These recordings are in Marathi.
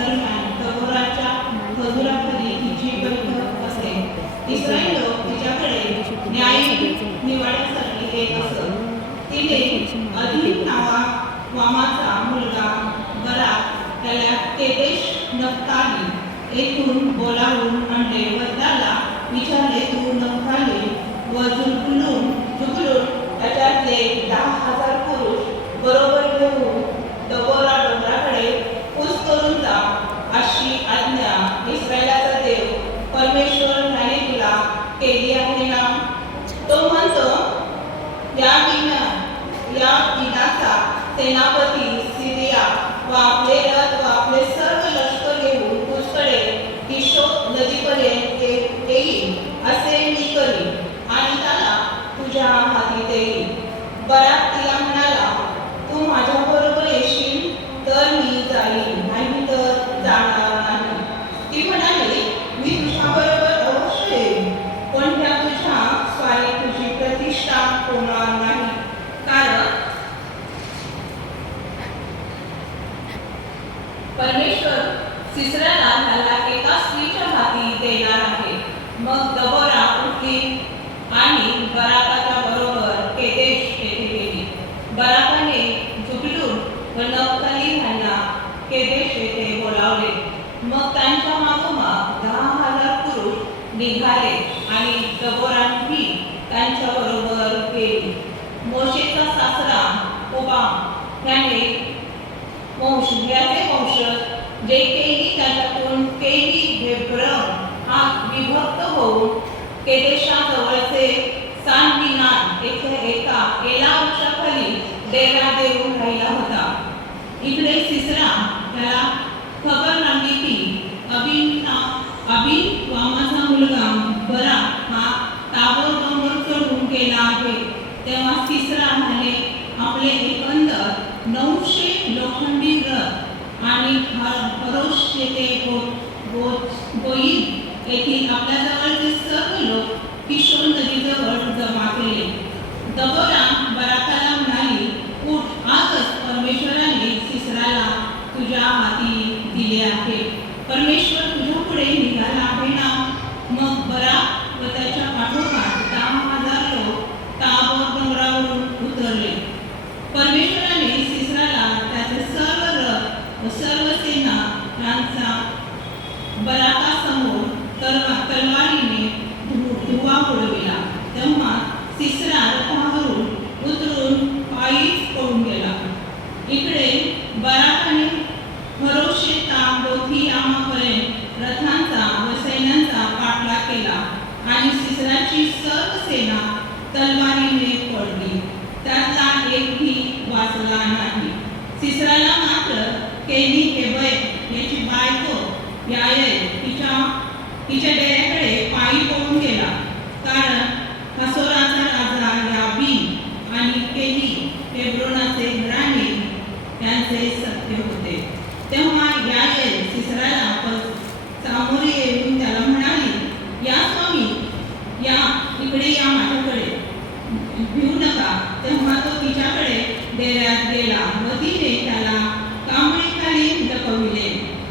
दरम्यान तगोराच्या खजुराखाली हिची येथून बोलावून आणले व त्याला विचारले, तू नफ्ताली व झुबूलून त्याच्यातले 10,000 पुरुष बरोबर घेऊन दबोरा डोंगराकडे कूच करून जा, अशी आज्ञा इस्रायलाचा देव परमेश्वर ह्याने तुला केली आहे ना. तो म्हणतो, या बिनाचा सेनापती सिरिया व आपले रथ व आपले सर्व लष्कर घेऊन तुझकडे किशोर नदीपर्यंत येईल, असे मी करीन आणि त्याला तुझ्या हाती देईल. बराक तिला म्हणाला, तू माझ्याबरोबर येशील तर मी जाईन, नाही तर जाणार नाही. ती म्हणाली, मी तुझ्याबरोबर अवश्य येईन, पण त्या तुझ्या स्वारीत तुझी प्रतिष्ठा होणार नाही, कारण परमेश्वर सिसराला त्याला एका स्त्रीच्या हाती देणार आहे. मग दबोरा उठली आणि बराकाच्या बरोबर केदेश येथे गेली. बराकाने झुबूलून व नफ्ताली ह्यांना केदेश येथे बोलावले. मग त्यांच्या मागोमाग 10,000 पुरुष निघाले आणि दबोराही त्यांच्या बरोबर गेली. मोशेचा सासरा ओबाम ह्याचे वंशज जे केली त्याच्यातून केली हेब्रोन हा विभक्त होऊन केदेशाजवळचे सानबिनान येथे एका एला वृक्षाखाली डेरा देऊन राहिला होता. इकडे सिसरा त्याला खबर लागली की अबीनवामाचा मुलगा बराक हा ताबोर डोंगर चढून गेला आहे. तेव्हा सिसरा ह्याने आपले एकंदर 900 लोखंडी रथ आणि हरोश येथे गोयीम येथील आपल्या जवळचे सर्व लोक किशोर नदीजवळ जमा केले. दबोरा बराकाला म्हणाली, उठ, आजच परमेश्वराने सिसराला तुझ्या हाती दिले आहे. परमेश्वर तुझ्या पुढे निघाला आहे ना. मग बराक व त्याच्या पाठोपाठ 10,000 लोक ताबोर डोंगरावरून उतरले. परमेश्वराने सिसराला त्याचे सर्व रथ व सर्व सेना यांचा बराकासमोर तलवारीने धुव्वा उडविला. तेव्हा सिसरा रथावरून उतरून पायीच पळून गेला. इकडे बराकाने हरोशेताबोथियामापर्यंत रथांचा व सैन्यांचा पाठलाग केला आणि सिसराची सर्व सेना तलवारीने पडली. त्यातला एकही वाचला नाही. सिसराला मात्र केनी हेबय याची बायको याएल तिच्या डेऱ्याकडे पायी पळून गेला, कारण हासोराचा राजा याबीन आणि केनी हेब्रोनाचे घराणे यांचे सत्य होते. तेव्हा याएल सिसराला सामोरी येऊन त्याला म्हणाली, या स्वामी, या इकडे या माझ्याकडे, भिवू नका. तेव्हा तो तिच्याकडे डेऱ्यात गेला व तिने त्याला कांबळीखाली लपविले.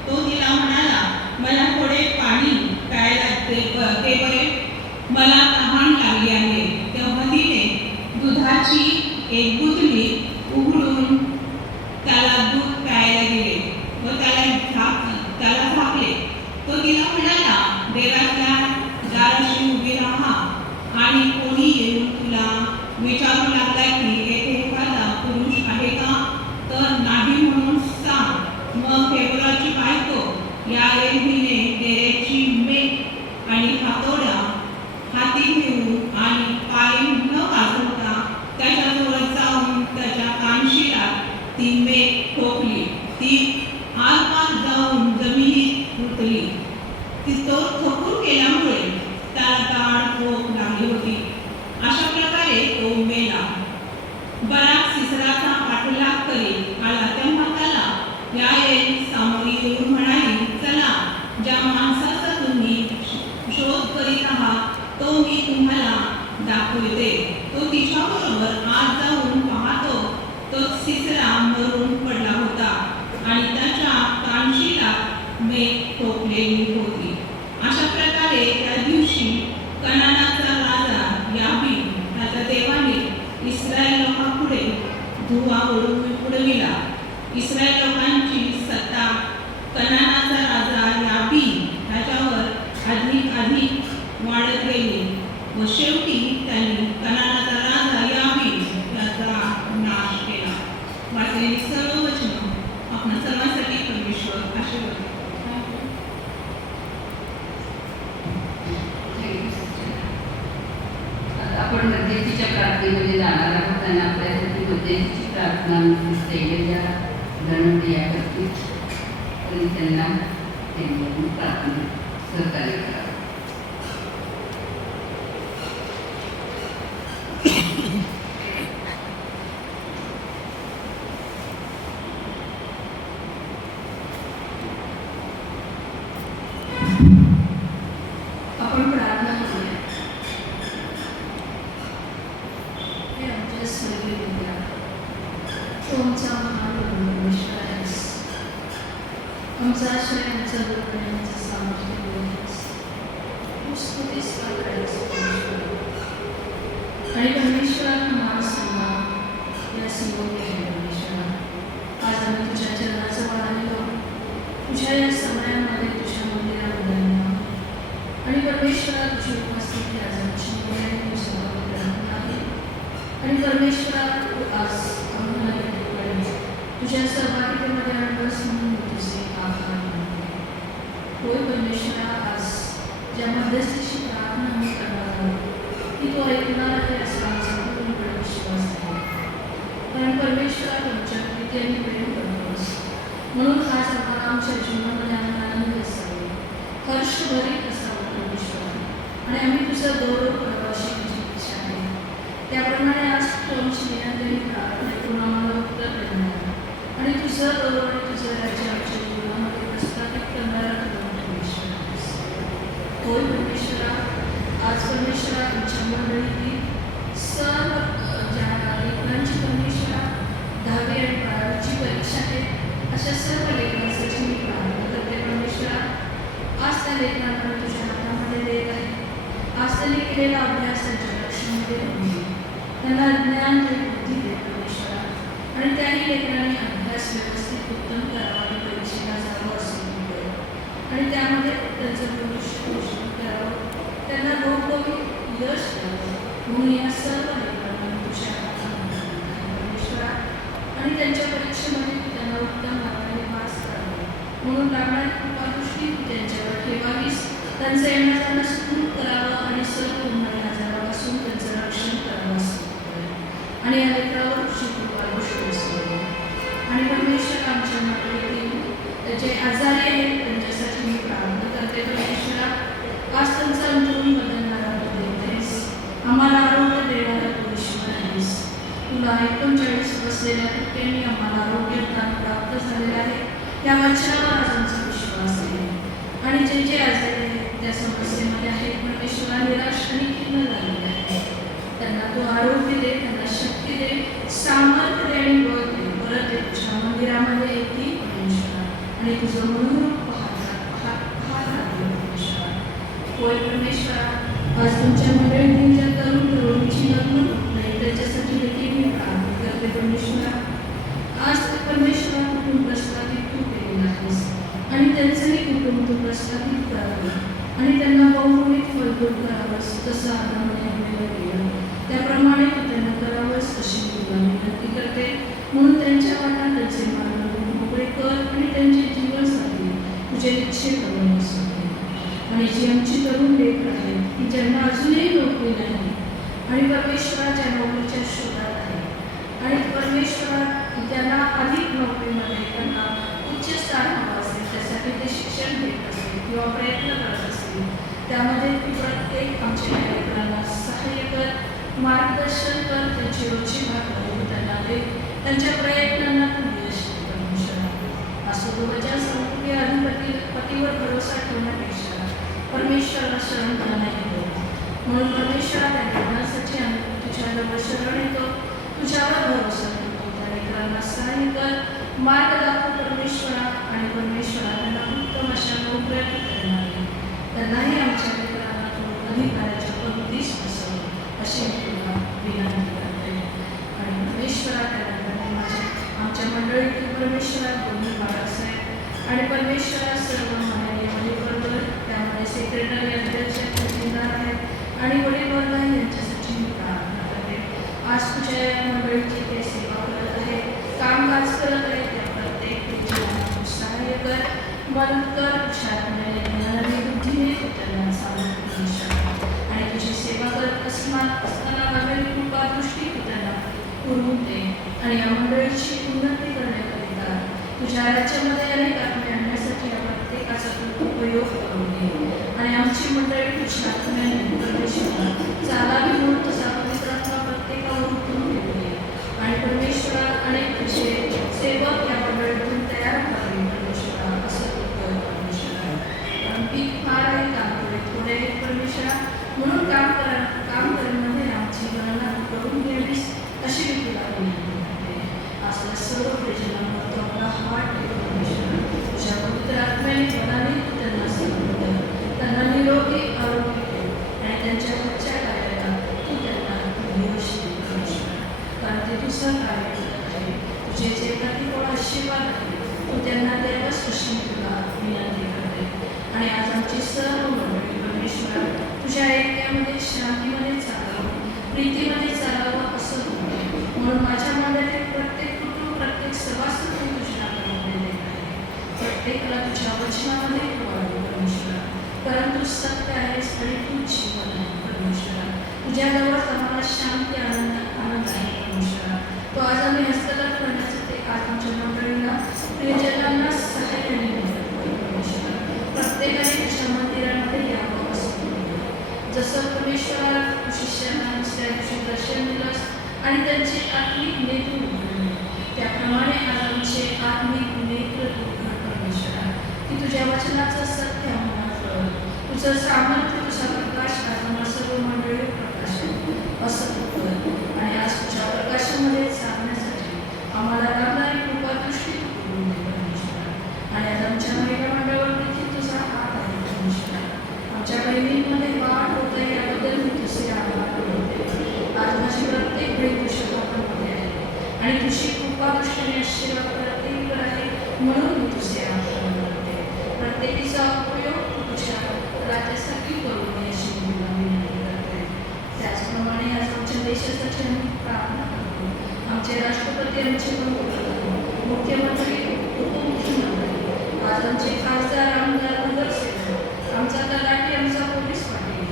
तो तिला म्हणाला, मला थोडे पाणी प्यायला दे बरे, मला तहान लागली आहे. तेव्हा तिने दुधाची एक गुठली उघडून त्याला दूध प्यायला दिले व त्याला झाकले. तो तिला म्हणाला, डेऱ्यातल्या दाराशी उभी राहा आणि कोणी येऊन तुला विचारू लागला की येथे एखादा पुरुष आहे का, तर नाही म्हणून सांग. मग हेब्रोनाची बायको याएलने डेऱ्याची मेख आणि हातोडा हाती घेऊन आणि पाय न वाजवता त्याच्याजवळ जाऊन त्याच्या कानशिलात ती मेख ठोकली. ती आरपार जाऊन जमिनीत रुतली. तो थकून गेल्यामुळे त्याला दाढ भूक लागली होती. अशा प्रकारे तो मेला. बराक सिसराचा पाठलाग करीत आला तेव्हा त्याला याएल सामोरी येऊन म्हणाली, चला, ज्या माणसाचा तुम्ही शोध करीत आहात तो मी तुम्हाला दाखविते. तो तिच्याबरोबर आज जाऊन पाहतो, तो सिसरा मरून पडला होता आणि त्याच्या कानशिलात मेख ठोकलेली होती. अशा प्रकारे त्या दिवशी कनानाचा राजा याबीन त्याच्या देवाने इस्रायल लोकांपुढे धुव्वा उडविला. इस्रायल लोकांची सत्ता कनानाचा राजा याबीन वाढत गेली व शेवटी त्यांनी कनानाचा राजा याबीन याचा नाश केला. वाचलेली सर्व वचनं आपण सर्वांसाठी परमेश्वर आशीर्वाद. आपण मध्यस्थीच्या प्रार्थनेमध्ये जाणार आहोत आणि आपल्यासाठी मध्यस्थीची प्रार्थना या धनवते या करतील तरी त्यांना त्यांनी प्रार्थना सहकार्य करावं. आपण प्रार्थना करूया. हे आमच्या स्वर्गीय पित्या, तू आमचा महान परमेश्वर आहेस. आमचा आश्रय, आमचा दुःख आणि आमचं सामर्थ्य तू आहेस. तू स्तुतीस पात्र आहेस परमेश्वर. आणि परमेश्वरा मान सन्मान या समोर आहे परमेश्वरा. आज आम्ही तुझ्या चरणाचं पालन करू, तुझ्या या समयामध्ये तुझ्या मंदिरामध्ये आणि परमेश्वरा तुझी उपस्थिती आज आमची आहे. आणि परमेश्वरा तू आज आम्हाला तुझ्या सहभागितेमध्ये आणलंस म्हणून तुझे आभार मानते. होय परमेश्वरा, आज ज्या मध्यस्थीची प्रार्थना आम्ही करणार आहोत ती तू ऐकणार आहे असा आमचा पूर्णपणे विश्वास आहे. कारण परमेश्वरा तुमच्या प्रीतीने प्रेम करतोस म्हणून आज आम्हाला आमच्या जीवनामध्ये आम्ही आनंद असावे, हर्षभरीत असावं परमेश्वरा. आणि आम्ही तुझं गौरव करावं अशी तुझी इच्छा आहे. त्याप्रमाणे आज तू आमची विनंती प्रार्थना करून आम्हाला उत्तर देणार आणि तुझं गौरव आणि तुझं राज्य आमच्या जीवनामध्ये प्रस्थापित करणारा तुला परमेश्वर आहेस. होय परमेश्वरा, आज परमेश्वरा तुमच्या मंडळीतील सर्व ज्या लेखनांची परमेश्वरा 10वी आणि 12वीची परीक्षा आहे अशा सर्व लेखनासाठी मी प्रार्थना करते परमेश्वरा. आज त्या लेखनांना तुझ्या हातामध्ये देत आहे. आज त्यांनी केलेला अभ्यास त्यांच्या लक्षामध्ये राहून त्यांना ज्ञान आणि बुद्धी दे परमेश्वरा. आणि त्याही लेखनाने अभ्यास व्यवस्थित उत्तम करावा आणि परीक्षेला जावं असं म्हणतोय. आणि त्यामध्ये त्यांचं भविष्य घोषित करावं, त्यांना घोघोघी यश द्यावं म्हणून या सर्व लेखनांना तुझ्या हातामध्ये परमेश्वरा. आणि त्यांच्या परीक्षेमध्ये त्यांना उत्तम मार्गाने पास करावं म्हणून लागणारी कृपादृष्टी त्यांच्यावर ठेवावीस. त्यांचं येणं त्यांना सुखरूप करावं आणि सर्व उन्हाळी आजारापासून त्यांचं रक्षण करावं असं आणि या लेकरावर तुझी कृपादृष्टी असावी. आणि परमेश्वर आमच्या मंडळीतील जे आजारी आहेत त्यांच्यासाठी मी प्रार्थना करते परमेश्वरा. आज त्यांचं अंतरून बदलणारा देतेस, आम्हाला आरोग्य देणारा तू ईश्वर आहेस. तुला 39 बसलेल्या टक्क्यांनी आम्हाला आरोग्य दान प्राप्त झालेलं आहे. त्या वचनावर आज आमचा विश्वास आहे. आणि जे जे आजारी आहेत त्या समस्येमध्ये आहेत परमेश्वरा, निराश आणि खिन्न झालेले आहेत, त्यांना तू आरोग्य दे, त्यांना शक्ती दे, सामर्थ्य दे आणि बळ दे. परत तुझ्या मंदिरामध्ये येतील परमेश्वरा आणि तुझं मनोरूप पाहत राहतील परमेश्वरा. होय परमेश्वरा, आज तुमच्या मंडळीतील ज्या तरुणीची लग्न होत नाही त्याच्यासाठी देखील मी प्रार्थना करते परमेश्वरा. आज परमेश्वरा कुटुंब प्रस्थापित तू केलेलं आहेस आणि त्यांचंही कुटुंब तू प्रस्थापित करावं आणि त्यांना बहुमुखी फलभूत करावंस. जसं आदामाने हव्वेला केलं त्याप्रमाणे तू त्यांना करावंस अशी तुला विनंती करते. म्हणून त्यांच्या वाटा त्यांचे मार्ग मोकळे कर आणि त्यांचे जीवन साधे तुझे इच्छे करून असते. आणि जी आमची तरुण लेकर आहेत की ज्यांना अजूनही नोकरी नाही आणि परमेश्वरा ज्या नोकरीच्या शोधात आहे आणि परमेश्वरा त्यांना अधिक नोकरीमध्ये त्यांना उच्च स्थान हवं असेल, त्यासाठी ते शिक्षण घेत असतील किंवा प्रयत्न करत असतील, त्यामध्ये ती प्रत्येक आमच्या लेकरांना सहाय्य कर, मार्गदर्शन कर, त्यांची रुची भाग त्यांना दे, त्यांच्या प्रयत्नांना तू यश दे परमेश्वरा. असो वचन संपूर्ण अधिपती पतीवर भरोसा ठेवण्यापेक्षा परमेश्वराला शरण नाही होत. म्हणून परमेश्वरा त्या लग्नासाठी आम्ही तुझ्याजवळ शरण येतो, तुझ्यावर भरोसा ठेवतो. त्या लेकरांना सहाय्य कर, मार्ग दाखव परमेश्वरा. आणि परमेश्वरा त्यांना उत्तम अशा नोकऱ्या करणार आहे, त्यांनाही आमच्या लेकरांना तू अधिकाराच्या पद्धतीस बसव अशी मी तुला विनंती करते. आणि परमेश्वरा त्यानंतर माझ्या आमच्या मंडळीतील परमेश्वरा दोन्ही बाळासाहेब आणि परमेश्वरा सर्व महानगरमध्ये बरोबर त्यामध्ये सेक्रेटरी अध्यक्ष आणि वडील वर्गही यांच्यासाठी मी प्रार्थना करते. आज तुझ्या या मंडळीची ते सेवा करत आहे, कामकाज करत आहे, त्या प्रत्येक विचारांना तू सहाय्य कर, मदत कर, शांतपणे ज्ञानाने बुद्धीने तू त्यांना सांभाळ आणि तुझी सेवा करत असताना नवीन कृपा दृष्टी तू त्यांना पुरवून दे आणि या मंडळीची उन्नती करण्याकरिता तुझ्या राज्यामध्ये अनेक आत्मे आणण्यासाठी या प्रत्येकाचा तू उपयोग करून दे आणि आमची मंडळी तुझ्या आत्म्याने परमेश्वरा चालावी म्हणून तसा पवित्र आत्मा प्रत्येकावर उतरून घेऊ दे आणि परमेश्वरा अनेक तुझे सेवक या मंडळीतून तयार करावे परमेश्वरा असं तू कर परमेश्वरा. कारण पीक फार आहे, काम करे थोडे आहे परमेश्वरा, म्हणून काम करण्यामध्ये आमची गणना करून घ्यावीस अशी मी तुला विनंती करते. असल्या सर्व प्रयोजनांवर तो आपला हात ठेवून परमेश्वरा तुझ्या पवित्र आत्म्याने मनाने तू त्यांना समजून त्यांना निरोगी आरोग्य दे आणि त्यांच्या रोजच्या कार्याला तू त्यांना यश दे परमेश्वरा. कारण ते तुझं कार्य करत आहे, तुझे जे प्रतिकूळ आशीर्वाद आहे तू त्यांना द्यावंच अशी मी तुला विनंती करते. आणि आज आमची सर्व मंडळी परमेश्वरा तुझ्या ऐक्यामध्ये शांतीमध्ये चालावं, प्रीतीमध्ये चालावं असं होतं. म्हणून माझ्या मनातील प्रत्येक कुटुंब, प्रत्येक सभासद मी तुझ्या हातामध्ये देत आहे. प्रत्येकाला तुझ्या वचनामध्ये वाढव परमेश्वरा, कारण तू सत्य आहेस आणि तू जीवन आहे परमेश्वरा. तुझ्याजवळ आम्हाला शांती आनंद आहे परमेश्वरा. तो आज आम्ही हस्तगत करण्याचं ते आज आमच्या मंडळींना प्रियजनांना सहाय्याने मदत कर परमेश्वरा. प्रत्येकाने तुझ्या मंदिरामध्ये यावं असं जसं परमेश्वरा तू शिष्यांना दुसऱ्या दिवशी दर्शन दिलंस आणि त्यांचे आत्मिक नेत्र उघडले, त्याप्रमाणे आज आमचे आत्मिक नेत्र उघड परमेश्वरा की तुझ्या वचनाचं सत्य आम्हाला कळलं, तुझं सामर्थ्य, तुझा प्रकाश आज आम्हाला सर्व मंडळी प्रकाशन असं तू कर. आणि आज तुझ्या प्रकाशामध्ये चालण्यासाठी आम्हाला लागणारी कृपा दृष्टी करून दे परमेश्वरा. आणि आज आमच्या महिला मंडळावर देखील तुझा हात आहे परमेश्वरा. आमच्या बहिणींमध्ये वाढ होत आहे याबद्दल मी तुझे आभार करते. आज माझी प्रत्येक बहीण तुझ्या हातामध्ये आहे आणि तुझी कृपा दृष्टीने आशीर्वाद प्रत्येकीवर आहे म्हणून मी तुझे आभार करते. प्रत्येकीचा उपयोग तू तुझ्या राज्यासाठी करून दे अशी मी तुला विनंती करते. त्याचप्रमाणे आज आमच्या देशासाठी आम्ही प्रार्थना करतो. आमचे राष्ट्रपती, आमचे मुख्यमंत्री, उपमुख्यमंत्री, आज आमचे खासदार, आमदार, नगरसेवक, आमचा तलाठी, आमचा पोलीस पाटील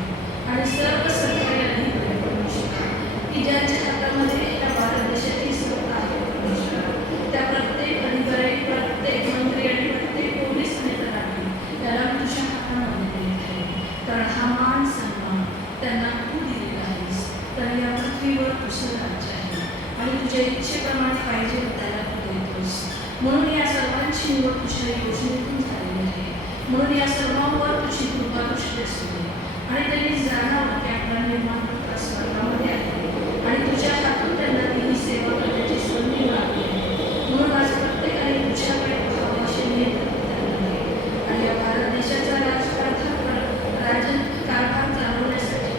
आणि सर्व सरकारी अधिकारी परमेश्वरा की ज्यांच्या हातामध्ये या भारत देशाची सत्ता आहे परमेश्वरा, त्या प्रत्येक अधिकारी, प्रत्येक मंत्री आणि प्रत्येक पोलीस आणि तलाठी त्याला तुझ्या हातामध्ये देत आहे. कारण हा मान सन्मान त्यांना तू दिलेला आहेस. तर या पृथ्वीवर तुझं राज्य आहे आणि तुझ्या इच्छेप्रमाणे पाहिजे त्याला तू देतोस. म्हणून या सर्वांची निवड तुझ्या योजनेतून झालेली आहे. म्हणून या सर्वांवर तुझी कृपा दृष्टी असू दे आणि त्यांनी जाणावं की आपला निर्माण करता स्वर्गामध्ये आहे आणि तुझ्या हातून त्यांना ती सेवा करण्याची संधी मिळाली आहे. म्हणून आज प्रत्येकाने तुझ्याकडे पाहावं असे नेतृत्व त्यांना दे आणि या भारत देशाचा कारभार चालवण्यासाठी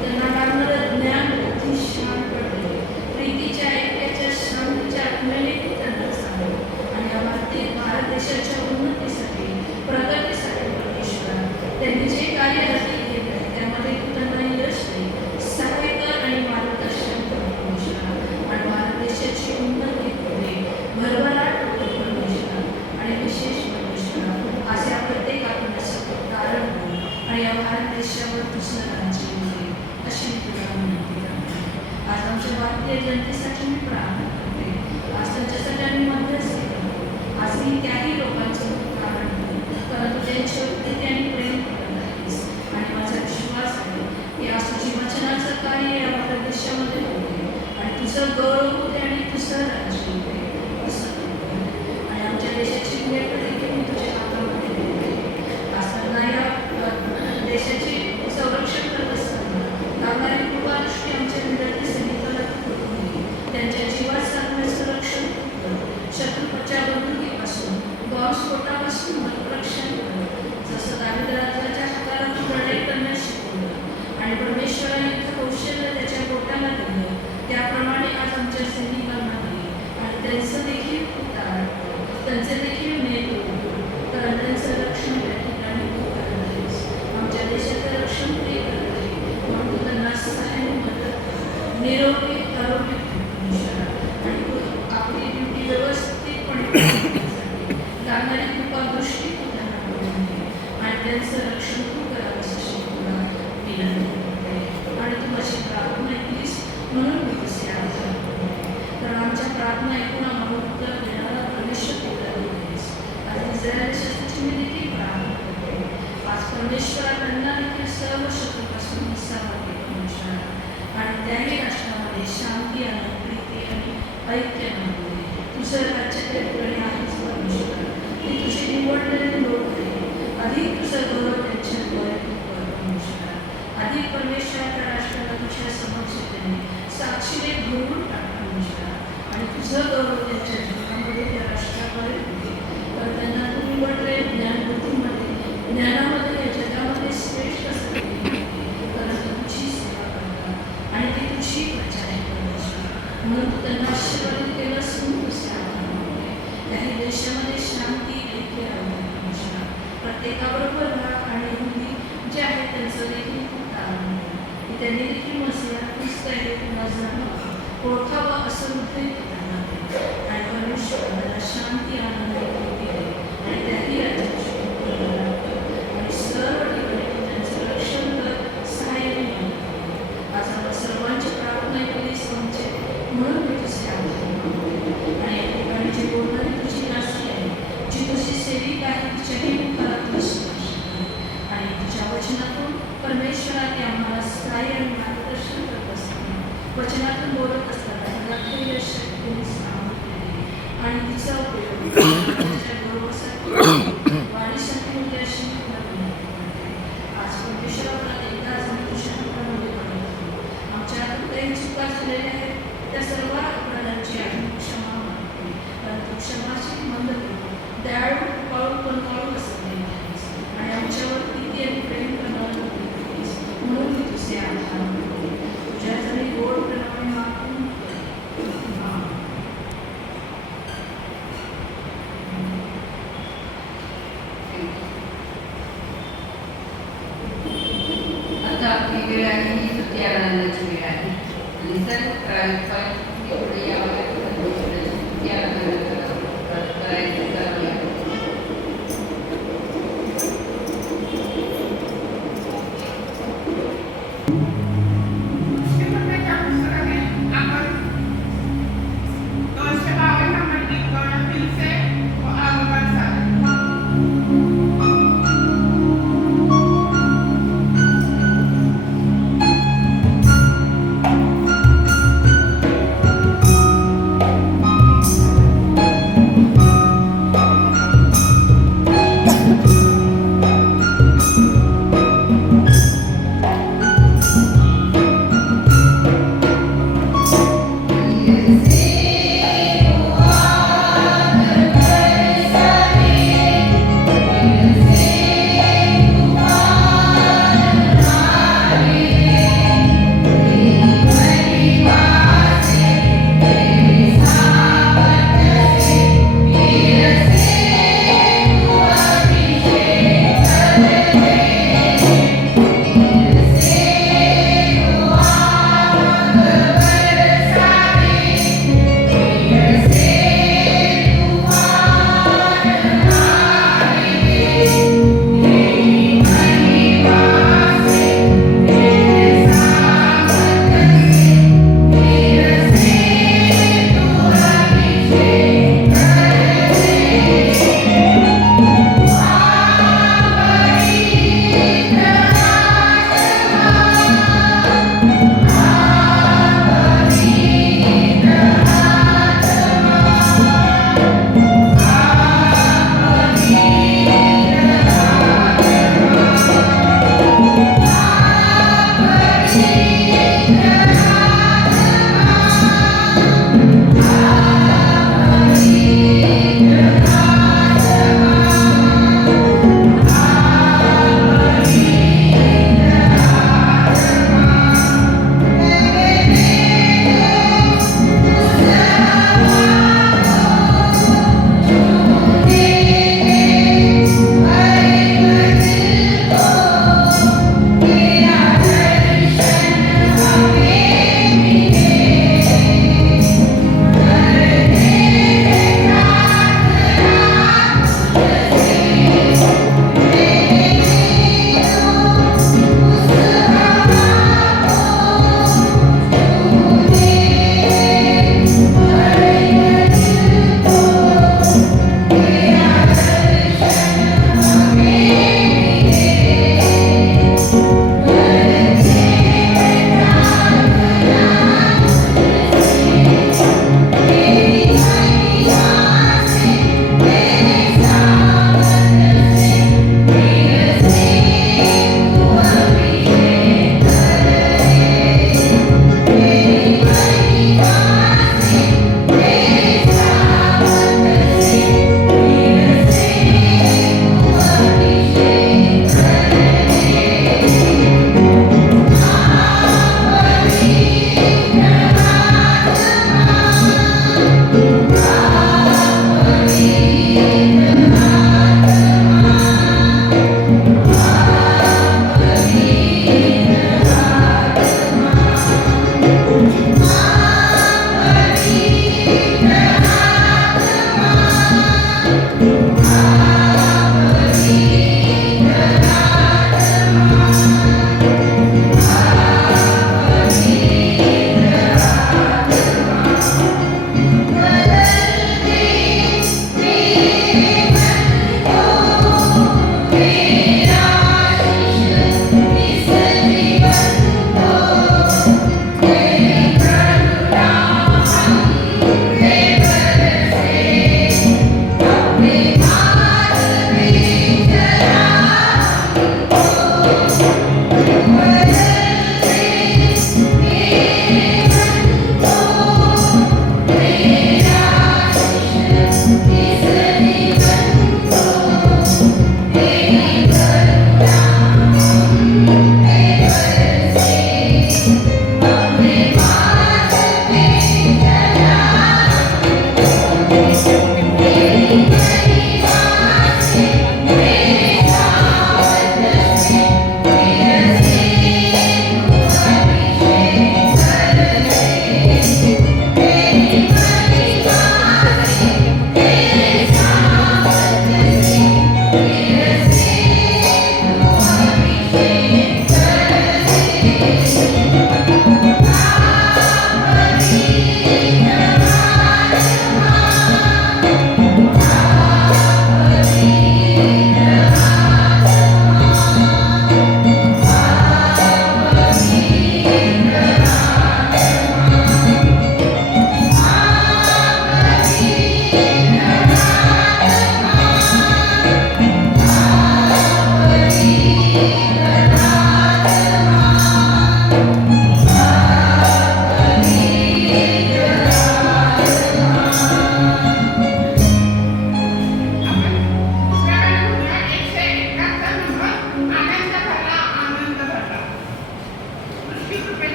त्यांना लागणारं ज्ञान, बुद्धी, शांतपणे, प्रीतीच्या, ऐक्याच्या, शांतीच्या आत्म्याने त्यांना चालव आणि या भारत देशाच्या उन्नतीसाठी, प्रगतीसाठी परमेश्वरा त्यांनी जे कार्य हाती घेत आहे त्यामध्ये तू त्यांना यश दे, सहाय्य कर आणि मार्गदर्शन कर परमेश्वरा. आणि भारत देशाची उन्नती होते, भरभराट होते परमेश्वरा. आणि विशेष परमेश्वरा आज या प्रत्येक आत्म्याचं कारण हो आणि या भारत देशावर तुझं राज्य होते अशी मी तुला विनंती करते. आज आमच्या भारतीय जनतेसाठी मी प्रार्थना करते. आज त्यांच्यासाठी आम्ही मध्यस्थी करतो. आज मी त्याही लोकांचं कारण हो, परंतु त्यांच्यावरती त्यांनी प्रेम करत आहेस आणि माझा विश्वास आहे की आज तुझी वचनाचं कार्य या भारत देशामध्ये होते आणि तुझं गौरव होते आणि तुझं राज्य होते असं होते. आणि आमच्या देशाची भेट देखील मी तुझ्या हातामध्ये देते. आज त्यांना या देशाचे संरक्षण करत असताना लागणारी कृपा दृष्टी आमच्या विद्यार्थी सैनिकाला करून दे. त्यांच्या जीवात साधण्याचं रक्षण कर. शत्रूच्या बंदुकीपासून, बॉम्बस्फोटापासून रक्षण कर. जसं दाविद राजाच्या हाताला तू लढाई करण्यास शिकवलं आणि परमेश्वराने कौशल्य त्याच्या बोटाला दिलं, त्याप्रमाणे आज आमच्या सैनिकांना दे आणि त्यांचं देखील तार, त्यांचे देखील नेत कारण त्यांचं रक्षण त्या ठिकाणी तू करत आहेस. आमच्या देशाचं रक्षण ते करत आहे. म्हणून निरोगी आरोग्य परमेश्वरा आणि आपली ड्युटी व्यवस्थितपणे करण्यासाठी लागणारी कृपा दृष्टी तू त्यांना करून दे आणि त्यांचं रक्षण तू करावं अशी तुला विनंती करते आणि तू माझी प्रार्थना ऐकलीस म्हणून मी तसे आभार करते कारण आमच्या प्रार्थना ऐकून आम्हाला उत्तर देणारा परमेश्वर तुला देतेस आज इस्रायल देशाची मी देखील प्रार्थना करते आज परमेश्वरा त्यांना देखील सर्व शत्रूपासून निसावा दे परमेश्वरा आणि त्याही राष्ट्रामध्ये शांती आणि प्रीती आणि ऐक्य नांदू दे तुझं राज्य त्याकडे आहेच परमेश्वरा ते तुझे निवडलेले लोक आहेत अधिक तुझं गौरव त्यांच्याद्वारे तू कर परमेश्वरा अधिक परमेश्वराच्या राष्ट्राला तुझ्या समक्ष त्यांनी साक्षीने भरून टाक परमेश्वरा आणि तुझं गौरव त्यांच्या जीवनामध्ये त्या राष्ट्राद्वारे होते तर त्यांना तू निवडले ज्ञानबुद्धीमध्ये ज्ञानामध्ये या जगामध्ये श्रेष्ठ असं कारण ते तुझी सेवा करतात आणि ते तुझी प्रजा आहे परमेश्वरा म्हणून तू त्यांना आशीर्वादित केलं म्हणून तुझे आभार मानते त्याही देशामध्ये शांती ऐक्य राहू दे परमेश्वरा प्रत्येकाबरोबर राहा आणि हिंदी जे आहे त्यांचं देखील खूप तारण की त्यांनी देखील मसिया ख्रिस्त आहे तुला जाणं ओळखावं असं उद्योग त्यांना दे आणि परमेश्वराला शांती आनंद प्रीती दे आणि त्याही राज्याची आणि सर्व ठिकाणी त्यांचं रक्षण कर सहाय्याने आज आम्हाला सर्वांची प्रार्थना ऐकलीस आमचे म्हणून मी तुझे आभार मानते आणि या ठिकाणी जी बोलणारी तुझी दासी आहे जी तुझी सेविक आहे तिच्याही मुखाला तू स्पर्श कर आणि तुझ्या वचनातून परमेश्वरा ते आम्हाला सहाय्य आणि मार्गदर्शन करत असताना वचनातून बोलत असताना मला खरी शक्तीने सामर्थ्य दे आणि तिचा उपयोग त्याच्या गौरवासाठी वाढीसाठी होते अशी मी तुला विनंती करते आज परमेश्वराला एकदाच आम्ही तुझ्या हातामध्ये करतो आमच्या हातून काही चुका झालेल्या आहेत त्या सर्व अपराधांची आम्ही क्षमा मागते परंतु क्षमाची मंद करू दयाळू कृपाळू कणकाळू असं देत आहेस आणि आमच्यावर प्रीती आणि प्रेम करणारा देतेस म्हणून मी तुझे आभार मानते तुझ्या जरी गोड प्रेमाने मागून आता आपली वेळ आहे ही स्तुती आराधनाची वेळ आहे आणि सर्व पुढे यावं स्तुती आराधना करायचं करावं लागतं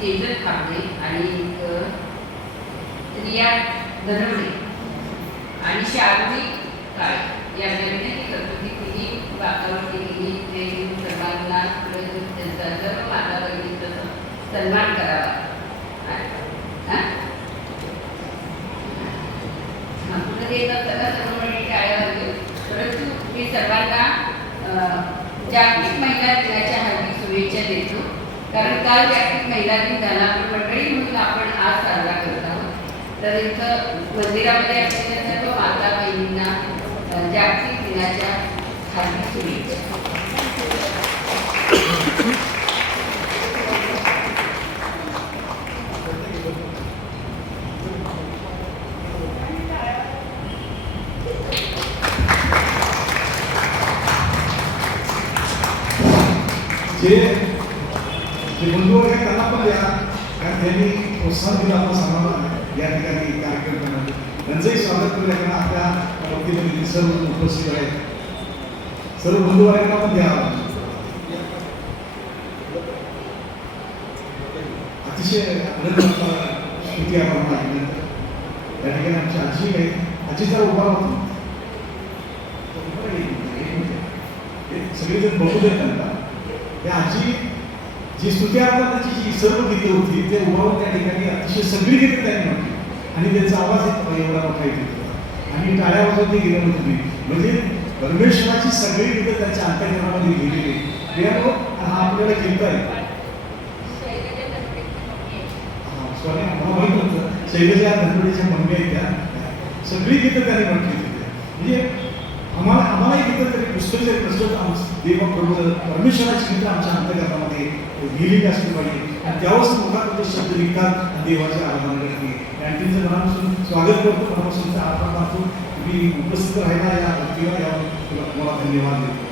तेजल खाबडे आणि रिया धनवडे आणि शारुरी काळे या विनंती करतो की तिने वातावरण केलेली ट्रेनिंग सर्वांना त्यांचा सर्व माता भगिनीचा सन्मान करावा. पुढे येत असताना सर्व मंडळी टाळ्या वाजवेल. परंतु मी सर्वांना जागतिक महिला दिनाच्या हार्दिक शुभेच्छा देतो. कारण काल जागतिक महिला दिन झाला, पण मंडळी म्हणून आपण आज साजरा करत आहोत. तर इथं मंदिरामध्ये असलेल्या सर्व माता बहिणींना जागतिक दिनाच्या हार्दिक शुभेच्छा. जे बंधू आहेत त्यांना पण द्या, कारण त्यांनी प्रोत्साहन दिलं आपल्या समाजाला या ठिकाणी कार्यक्रम करण्यात. त्यांचंही स्वागत करूया, कारण आपल्या वतीने सर्व उपस्थित आहेत. सर्व बंधू वर्गांना पण द्या. अतिशय आनंद स्तुती आपण ऐकल्यानंतर त्या ठिकाणी आमची आजी आहे. आजी जरा उभा होतो सगळेजण बघू देत त्यांना. त्या आजी जी स्तुती आराधनाची जी सर्व गीतं होती ते उभारून त्या ठिकाणी अतिशय सगळी गीतं त्यांनी म्हटली आणि त्यांचा आवाज एवढा मोठा येत होता आणि टाळ्या वाजवत ते गेलं होती. म्हणजे परमेश्वराची सगळी गीतं त्यांच्या अंतःकरणामध्ये गेलेली. देवानो हा आपल्याला गीत आहे. सॉरी मला माहित नव्हतं शैलजा धनवडीच्या मम्मी आहेत त्या सगळी गीतं त्यांनी म्हटली होती. म्हणजे आम्हालाही गीतं तरी पुस्तक जरी नसलं देवा प्रभू परमेश्वराची गीतं आमच्या अंतःकरणामध्ये गेलेली असली पाहिजे आणि त्यावेळेस मुखात शब्द निघतात आणि देवाची आराधना करते. त्यांचं मनापासून स्वागत करतो, मनापासून आभार मानतो. तुम्ही उपस्थित राहिला या भक्तीवर यावर मला धन्यवाद देतो.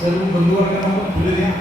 सर्व बंधुवर्गांना पण फुले द्या.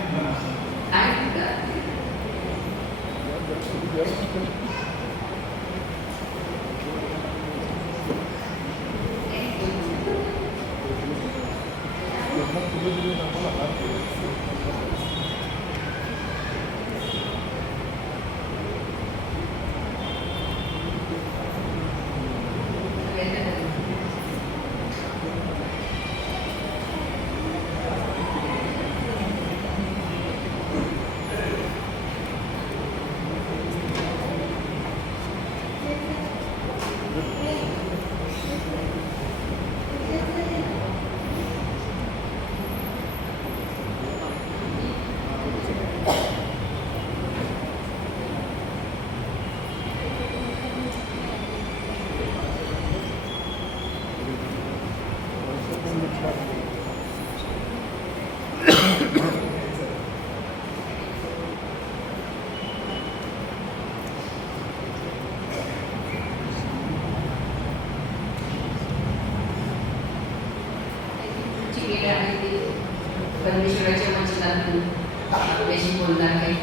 परमेश्वराच्या वचनातून आपल्याशी बोलणार आहेत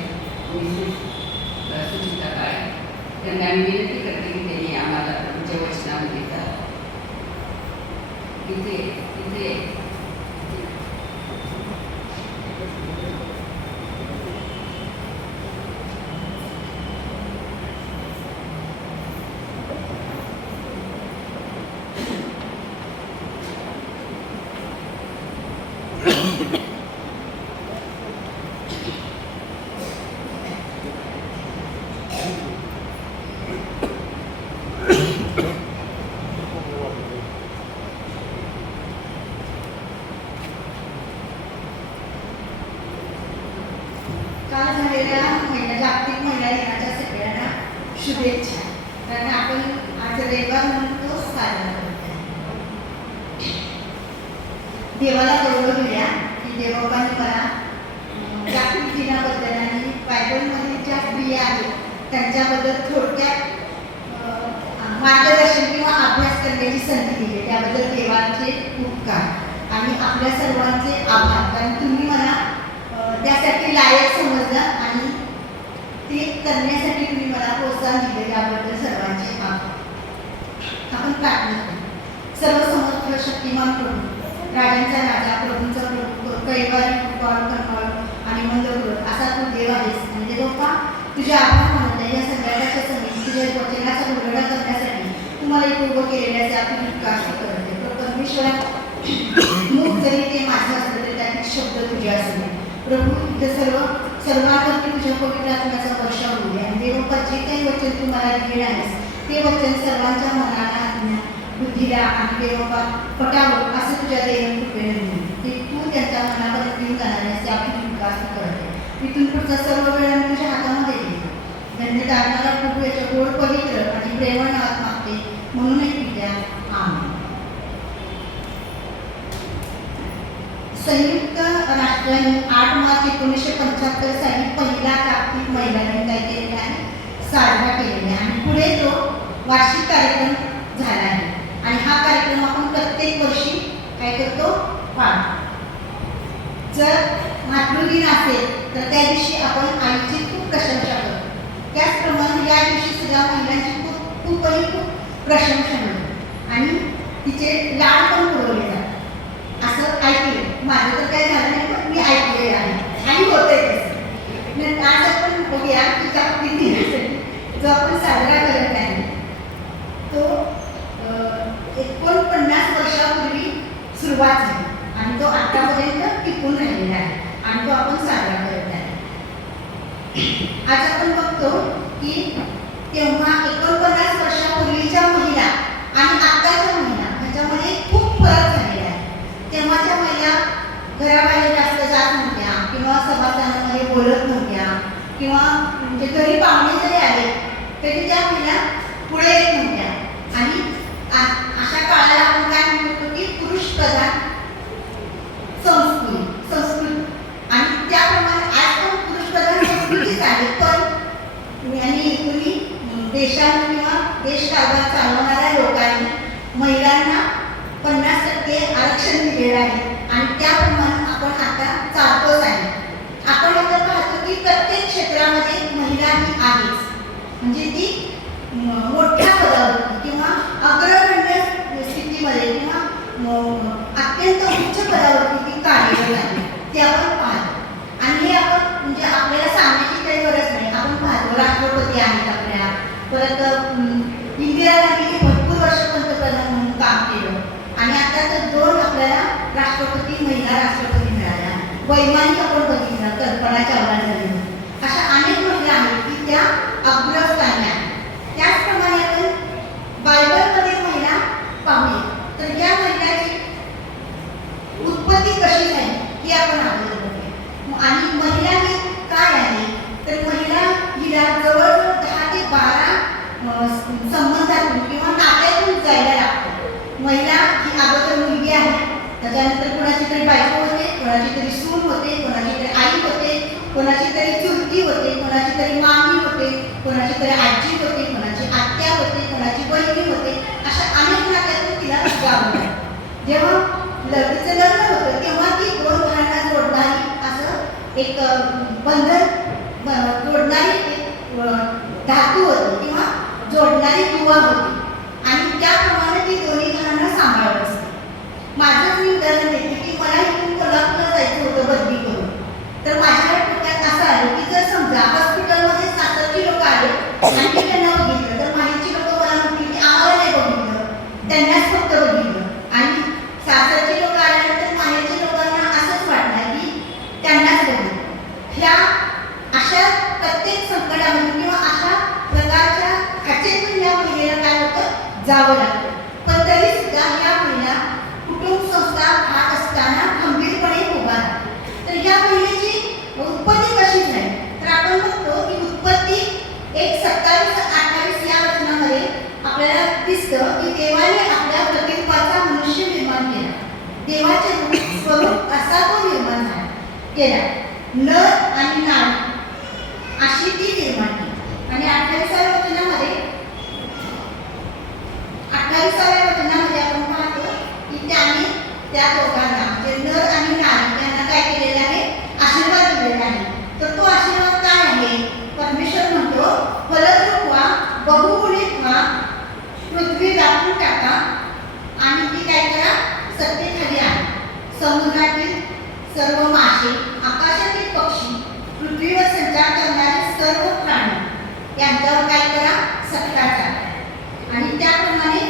सुचिता काळे. त्यांना मी विनंती करते की त्यांनी आम्हाला प्रभूच्या वचनामध्ये इथे इथे काल झालेल्या जागतिक महिला दिनाच्या सगळ्यांना शुभेच्छा. कारण आपण आज रविवार म्हणतो साजरा करतो. देवाला गौरव दिल्या की देवबाने मला जागतिक दिनाबद्दल आणि बायबलमध्ये ज्या स्त्रिया आहेत त्यांच्याबद्दल थोडक्यात मार्गदर्शन किंवा अभ्यास करण्याची संधी दिली. त्याबद्दल देवाचे उपकार आणि आपल्या सर्वांचे आभार. कारण तुम्ही मला त्यासाठी लायक समजलं आणि ते करण्यासाठी तुम्ही मला प्रोत्साहन दिले. त्याबद्दल सर्वांचे आभार. आपण प्रार्थना करू. सर्वसमर्थ शक्तिमान प्रभू, राजांचा राजा, प्रभूंचा प्रभू, कैवारी कृपाळ करुणाळ आणि मंदकृत असा तू देव आहेस. म्हणजे लोका तुझे आभार मानत आहे. या सगळ्याच्या समिती तुझ्या वचनाचा उलगडा करण्यासाठी तुम्हाला एक उभं केलेल्याचे आपण विकास करते. परमेश्वरा मूग जरी ते माझं असलं तरी त्यातील शब्द तुझे असले. प्रभू इथं सर्वांवरती तुझ्या पवित्र आत्म्याचा वर्षाव होऊ दे आणि देवपा जे काही वचन तुम्हाला दिले आहेस ते वचन सर्वांच्या मनाला बुद्धीला आणि देवपा पटावं असं तुझ्या देवाने कृपेने देऊ. ते तू त्यांच्या मनापर्यंत घेऊन जाणार आहेस. आपण विकास करते. इथून पुढचा सर्व वेळ मी तुझ्या हातामध्ये घेतो. धन्यदानाला प्रभू याच्या गोड पवित्र आणि प्रेमळ नावात मागते म्हणून एक विद्या. आमेन. संयुक्त राष्ट्रांनी 8 मार्च 1975 साली पहिला जागतिक महिला दिन काय केलेला आहे, साजरा केलेला आहे आणि पुढे तो वार्षिक कार्यक्रम झाला आहे आणि हा कार्यक्रम आपण प्रत्येक वर्षी काय करतो, पाळतो. जर मातृदिन असेल तर त्या दिवशी आपण आईची खूप प्रशंसा करतो. त्याचप्रमाणे या दिवशी सुद्धा महिलांची खूप प्रशंसा मिळते आणि तिचे लाड पण पुरवले जातात. असं ऐकलं. माझं तर काय झालं नाही पण मी ऐकलेलं आहे आणि होतंय तसं. आज आपण बघूया की जागतिक दिनासाठी जो आपण साजरा करत आहे 49 वर्षापूर्वी सुरुवात झाली आणि तो आतापर्यंत टिकून राहिलेला आहे आणि तो आपण साजरा करत आहे. आज आपण बघतो की तेव्हा 49 वर्षापूर्वीच्या महिला आणि आताच्या महिला ह्याच्यामध्ये खूप फरक झालेला आहे. तेव्हाच्या महिला घराबाहेर जास्त जात नव्हत्या किंवा सभासदांमध्ये बोलत नव्हत्या किंवा म्हणजे घरी पाहुणे जरी आले तरी त्या महिला पुढे येत नव्हत्या आणि अशा काळाला आपण काय म्हणतो की पुरुष प्रधान संस्कृती आणि त्याप्रमाणे आज पण पुरुष प्रधान संस्कृतीच आहे. पण आणि तुम्ही देशात किंवा देश कारभार चालवणाऱ्या लोकांनी महिलांना 50% आरक्षण दिलेलं आहे आणि त्याप्रमाणे आपण आता चालतोच आहे. आपण आता पाहतो की प्रत्येक क्षेत्रामध्ये महिला ही आहेच, म्हणजे ती मोठ्या पदावरती किंवा अग्रगण्य स्थितीमध्ये किंवा अत्यंत उच्च पदावरती ती कार्यरत आहे ते आपण पाहतो. आणि हे आपण म्हणजे आपल्याला सांगण्याची काही गरज नाही. आपण पाहतो राष्ट्रपती आहेत आपल्या, परत इंदिरा गांधीने भरपूर वर्ष पंतप्रधान म्हणून काम केलं आणि आता तर 2 आपल्याला राष्ट्रपती महिला राष्ट्रपती मिळाल्या. वैमानिक आपण बघितलं कल्पना चावला झाली. अशा अनेक महिला आहेत की त्या अग्रस्थानी आहेत. त्याचप्रमाणे आपण बायबलमध्ये महिला पाहूया तर या महिलाची उत्पत्ती कशी झाली ही आपण अगोदर बघूया. आणि महिला ही काय आहे तर महिला हिला जवळजवळ 10 ते 12 संबंधातून किंवा नात्यातून जायला लागतं. महिला ही अगोदर मुलगी आहे, त्याच्यानंतर कोणाची तरी बायको होते, कोणाची तरी सून होते, कोणाची तरी आई होते, कोणाची तरी चुलती होते, कोणाची तरी मामी होते, कोणाची तरी आजी होते, कोणाची आत्या होते, कोणाची बहिणी होते. अशा अनेक नात्यातून तिला जावं लागतं. जेव्हा तिचं लग्न होतं तेव्हा ती 2 घरांना जोडणारी असं एक बंधन जोडणारी एक धातू होती किंवा जोडणारी दुवा होती आणि त्याप्रमाणे ती दोन्ही घरांना सांभाळत असते. माझंच मी उदाहरण देते की मला इथून कोल्हापूरला जायचं होतं बदली करून, तर माझ्या डोक्यात असं आलं की जर समजा हॉस्पिटलमध्ये 7 लोक आले आणि मी त्यांना बघितलं तर माहिती लोक मला म्हणतील की आम्हाला नाही बघितलं, त्यांनाच फक्त बघितलं. आणि 7 लोक आल्यानंतर माहेरच्या लोकांना असंच वाटलं की त्यांनाच बघितलं. ह्या अशा प्रत्येक संकटामध्ये किंवा अशा प्रकारच्या खाचेतून या महिलेला काय होतं जावं लागतं. पण तरी सुद्धा या महिला कुटुंब संस्था पाहत असताना खंबीरपणे उभा राहतात. तर या महिलेची उत्पत्ती कशी झाली तर आपण बघतो की उत्पत्ती 1:27-28 या वचनामध्ये आपल्याला दिसतं की देवाने आपल्या प्रतिरूपाचा मनुष्य निर्माण केला. देवाचे स्वरूप असा तो निर्माण केला, नर आणि नारी अशी ती निर्माण केली. आणि 28व्या वचनामध्ये आपण पाहतो की त्याने त्या दोघांना म्हणजे नर आणि नारी यांना काय केलेलं आहे आशीर्वाद दिलेला आहे. तर तो आशीर्वाद काय आहे परमेश्वर म्हणतो फलद्रूप व्हा, बहुगुणित व्हा, पृथ्वी व्यापून टाका आणि ती काय करा सत्तेखाली आहे. समुद्रातील सर्व मासे, आकाशातील पक्षी, पृथ्वीवर संचार करणारे सर्व प्राणी यांच्यावर काय करा सत्ता करा. आणि त्याप्रमाणे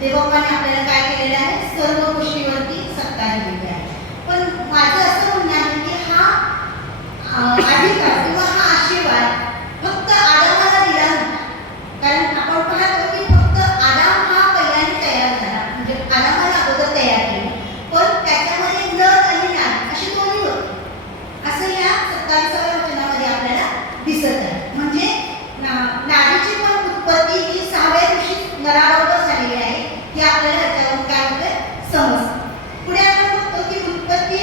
देवबापाने आपल्याला काय केलेलं आहे सर्व गोष्टीवरती सत्ता दिलेली आहे. पण माझं असं म्हणणं आहे की हा अधिकार किंवा हा आशीर्वाद फक्त आदामाला दिला नव्हता. कारण आपण पाहतो की फक्त आदाम हा पहिल्याने तयार झाला, म्हणजे आदामाला अगोदर तयार केले, पण त्याच्यामध्ये नर आणि नारी अशी दोन्ही होती असं या 27व्या वचनामध्ये आपल्याला दिसत आहे. म्हणजे नारीची पण उत्पत्ती ही 6व्या दिवशी नराबरोबर झालेली आहे हे आपल्याला याच्यावरून काय होतं समजतं. पुढे आपण बघतो की उत्पत्ती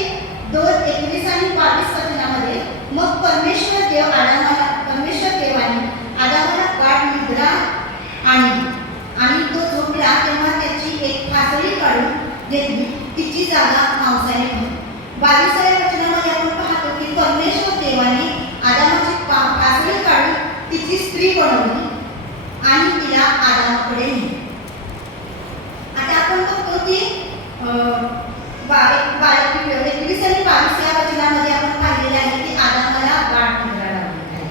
2:21 आणि 22 वचनामध्ये मग परमेश्वर देवाने आदामाला गाढ निद्रा आणली आणि तो झोपला तेव्हा त्याची एक फासळी काढून घेतली, तिची जागा मांसाने भरली. 22व्या वचनामध्ये आपण पाहतो की परमेश्वर देवाने आदामाची फासळी काढून तिची स्त्री बनवली आणि तिला आदामाकडे नेली. आता आपण बघतो की 21 आणि 22 या वचनामध्ये आपण पाहिलेले आहे की आदामाला गाढ निद्रा लागली आहे.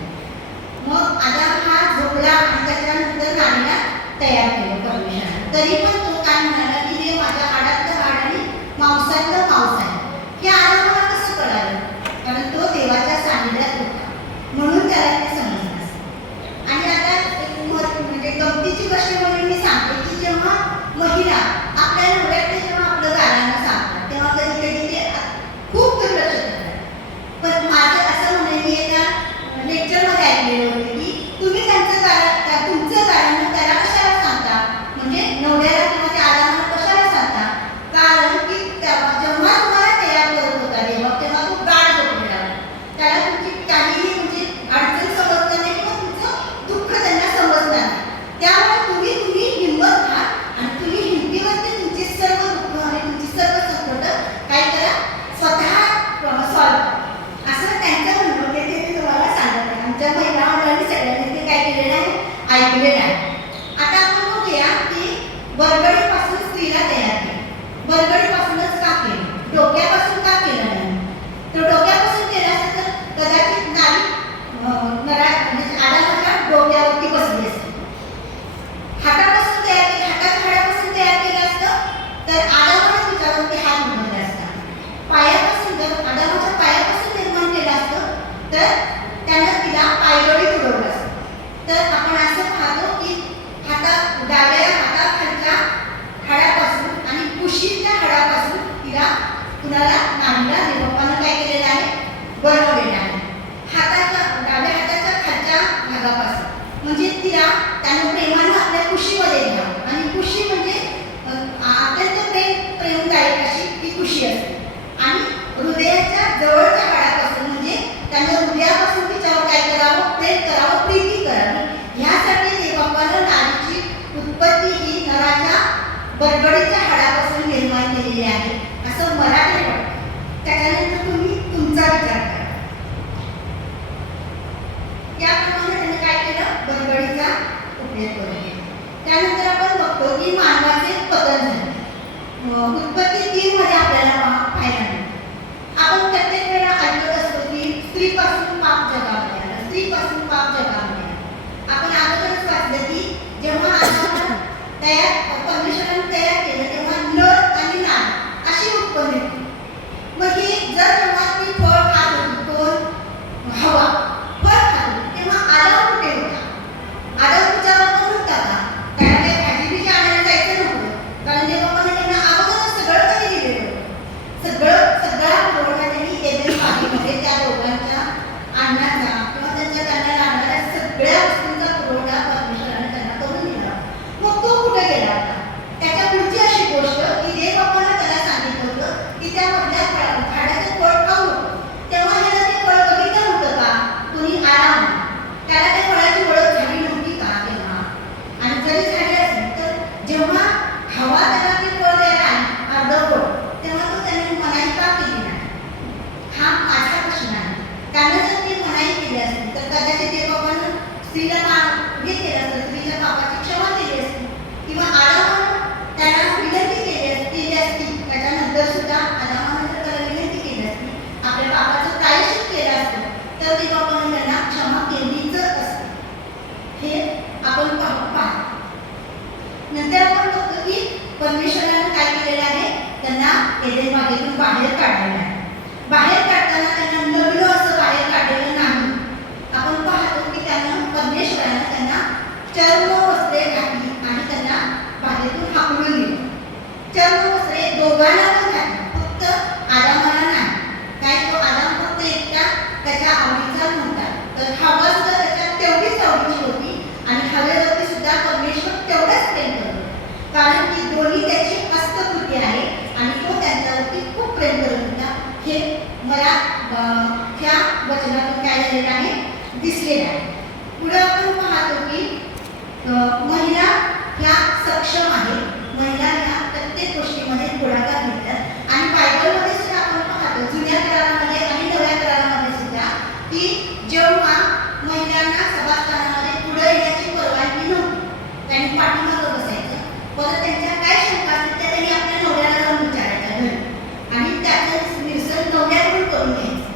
मग आदाम हा झोपला आणि त्याच्यानंतर नारीला तयार केलं परमेश्वराने. तरी पण तो काय म्हणाला की बरगडीपासून स्त्रीला तयार केलं. बरगडीपासूनच का केलं? डोक्यापासून का केलं नाही? तर डोक्यापासून केलं असतं तर कदाचित नारी म्हणजे आडामाच्या डोक्यावरती बसली असते. हातापासून तयार केलं, हाताच्या हाडापासून तयार केलं असतं तर आडामानं तिच्यावरती हात उघडला असता. पायापासून जर आडामाच्या पायापासून निर्माण केलं असतं तर त्यानं तिला पायदोडी उडवलं असतं. तर आपण असं पाहतो की डाव्या हाताखालच्या हाडापासून आणि कुशीच्या हाडापासून तिला कुणाला नारीला देवबापानं काय केलेलं आहे? बनवलेलं आहे. डाव्या हाताच्या खालच्या भागापासून म्हणजे तिला त्यानं प्रेमानं आपल्या कुशीमध्ये घ्यावं आणि कुशी म्हणजे अत्यंत प्रेमदायक अशी ती कुशी असते. आणि हृदयाच्या जवळच्या हाडापासून म्हणजे त्यानं हृदयापासून तिच्यावर काय करावं? प्रेम करावं, प्रीती करावी. ह्यासाठी देवबापानं नारीची उत्पत्ती ही नराच्या बरगडीच्या हाडापासून निर्माण केलेली आहे असं मला तरी वाटतं. त्याच्यानंतर तुम्ही तुमचा विचार करा. याप्रमाणे त्यांनी काय केलं? बरगडीचा उपयोग करून केला. त्यानंतर आपण बघतो की मानवाचे पतन झाले. उत्पत्ती 3 मध्ये आपल्याला पाहायला मिळते. आपण प्रत्येक वेळा ऐकत असतो की स्त्रीपासून पाप जगामध्ये आलं, स्त्रीपासून पाप जगामध्ये आलं. आपण अगोदरच वाचलं की जेव्हा आदामानं परमेश्वराने तयार केलं तेव्हा नर आणि नारी अशी उत्पन्न होती. मग हे जेव्हा ती फळ खात होती, कोण? हवा फळ खात होती, तेव्हा आदाम कुठे होता? आदाम तिच्यावर नव्हता का? त्याला काही भाजी बिजी आणायला जायचं नव्हतं, कारण देवबापाने त्यांना अगोदरच सगळं काही दिलेलं होतं. सगळा पुरवठा त्यांनी एदेन बागेमध्ये त्या दोघांच्या अन्नाचा किंवा त्यांना लागणाऱ्या सगळ्या वस्तूंचा पुरवठा परमेश्वराने त्यांना करून दिला. मग तो कुठे गेला होता? त्याच्या पुढची अशी गोष्ट की देवबापानं त्याला सांगितलं होतं की त्यामधल्या झाडाचं फळ खाऊ नको. तेव्हा त्याला ते फळ बघितलं होतं का? कुणी आराम त्याला त्या फळाची ओळख झाली नव्हती का तेव्हा? आणि जरी झाली असेल तर जेव्हा हवा त्याला ते फळ द्यायला आली अर्धवट, तेव्हा तो त्याने मनाई का केली नाही? हा माझा प्रश्न आहे. त्यानं जर ती मनाई केली असेल तर कदाचित देवबापानं स्त्रीला हे केलं असतं, स्त्रीच्या पापाची क्षमा केली असती किंवा आदामानं त्याला विनंती केली असती. त्याच्यानंतर सुद्धा आदामानं जर त्याला विनंती केली असती, आपल्या पापाचं प्रायश्चित केलं असतं तर देवबापानं त्यांना क्षमा केलीच असते. हे आपण पाहतो. नंतर आपण बघतो की परमेश्वरानं काय केलेलं आहे? त्यांना एदेन बागेतून बाहेर काढलेलं आहे. बाहेर काढताना त्यांना लग्न असं बाहेर काढलेलं नाही. आपण पाहतो की परमेश्वरानं त्यांना चर्म वस्त्रे घातली आणि त्यांना बागेतून हाकलून दिलं. चर्म वस्त्रे दोघांना पण घातली, फक्त आदामाला नाही. काय तो आदाम फक्त एकटा त्याच्या आवडीचा नव्हता, तर हवा सुद्धा त्याच्या तेवढीच आवडीची होती आणि हवेवरती सुद्धा परमेश्वर तेवढाच प्रेम करतो, कारण की दोन्ही त्याची हस्तकृती आहे आणि तो त्यांच्यावरती खूप प्रेम करत होता. हे मला ह्या वचनातून काय झालेलं आहे? दिसलेलं आहे. पुढे आपण पाहतो की महिला ह्या सक्षम आहेत. महिला ह्या प्रत्येक गोष्टीमध्ये पुढाकार घेतात आणि बायबलमध्ये सुद्धा आपण पाहतो, जुन्या करारामध्ये आणि नव्या करारामध्ये सुद्धा, की जेव्हा महिलांना सभास्थानामध्ये पुढे येण्याची परवानगी नव्हती, त्यांनी पाठीमागं बसायचं. परत त्यांच्या काय शंका असतील त्या त्यांनी आपल्या नवऱ्याला जाऊन विचारायच्या घरी आणि त्याचं निरसन नवऱ्याकडून करून घ्यायचं.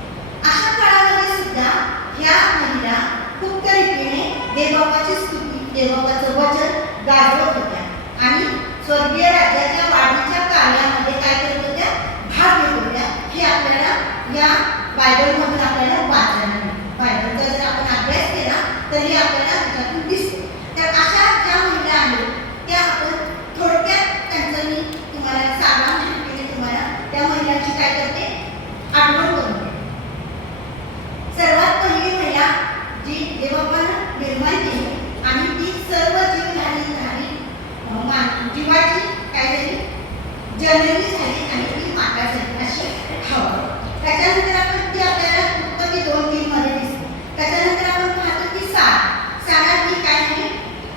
अशा काळामध्ये सुद्धा ह्या महिला खूप रीतीने देवबापाची स्तुती, देवबापाचं वचन गाजवत होत्या आणि स्वर्गीय राज्याच्या वाढीच्या कार्यामध्ये काय करत होत्या? भाग घेत होत्या. हे आपल्याला या बायबलमधून आपल्याला वाचायला मिळतं. बायबलचा जर आपण अभ्यास केला तर हे आपल्याला त्याच्यातून दिसतं. तर अशा ज्या महिला आहेत त्या आपण थोडक्यात त्यांचं मी तुम्हाला सारांश रूपाने तुम्हाला त्या महिलांची काय करते? आठवण करून देते. सर्वात पहिली महिला जी देवबापानं निर्माण केली आणि ती सर्व जीवाची काय झाली? जननी झाली आणि ती माता झाली अशी हवा. त्याच्यानंतर आपण ती आपल्याला उत्पत्ती 2:3 मध्ये दिसते. त्याच्यानंतर आपण पाहतो की सारा ही काय झाली?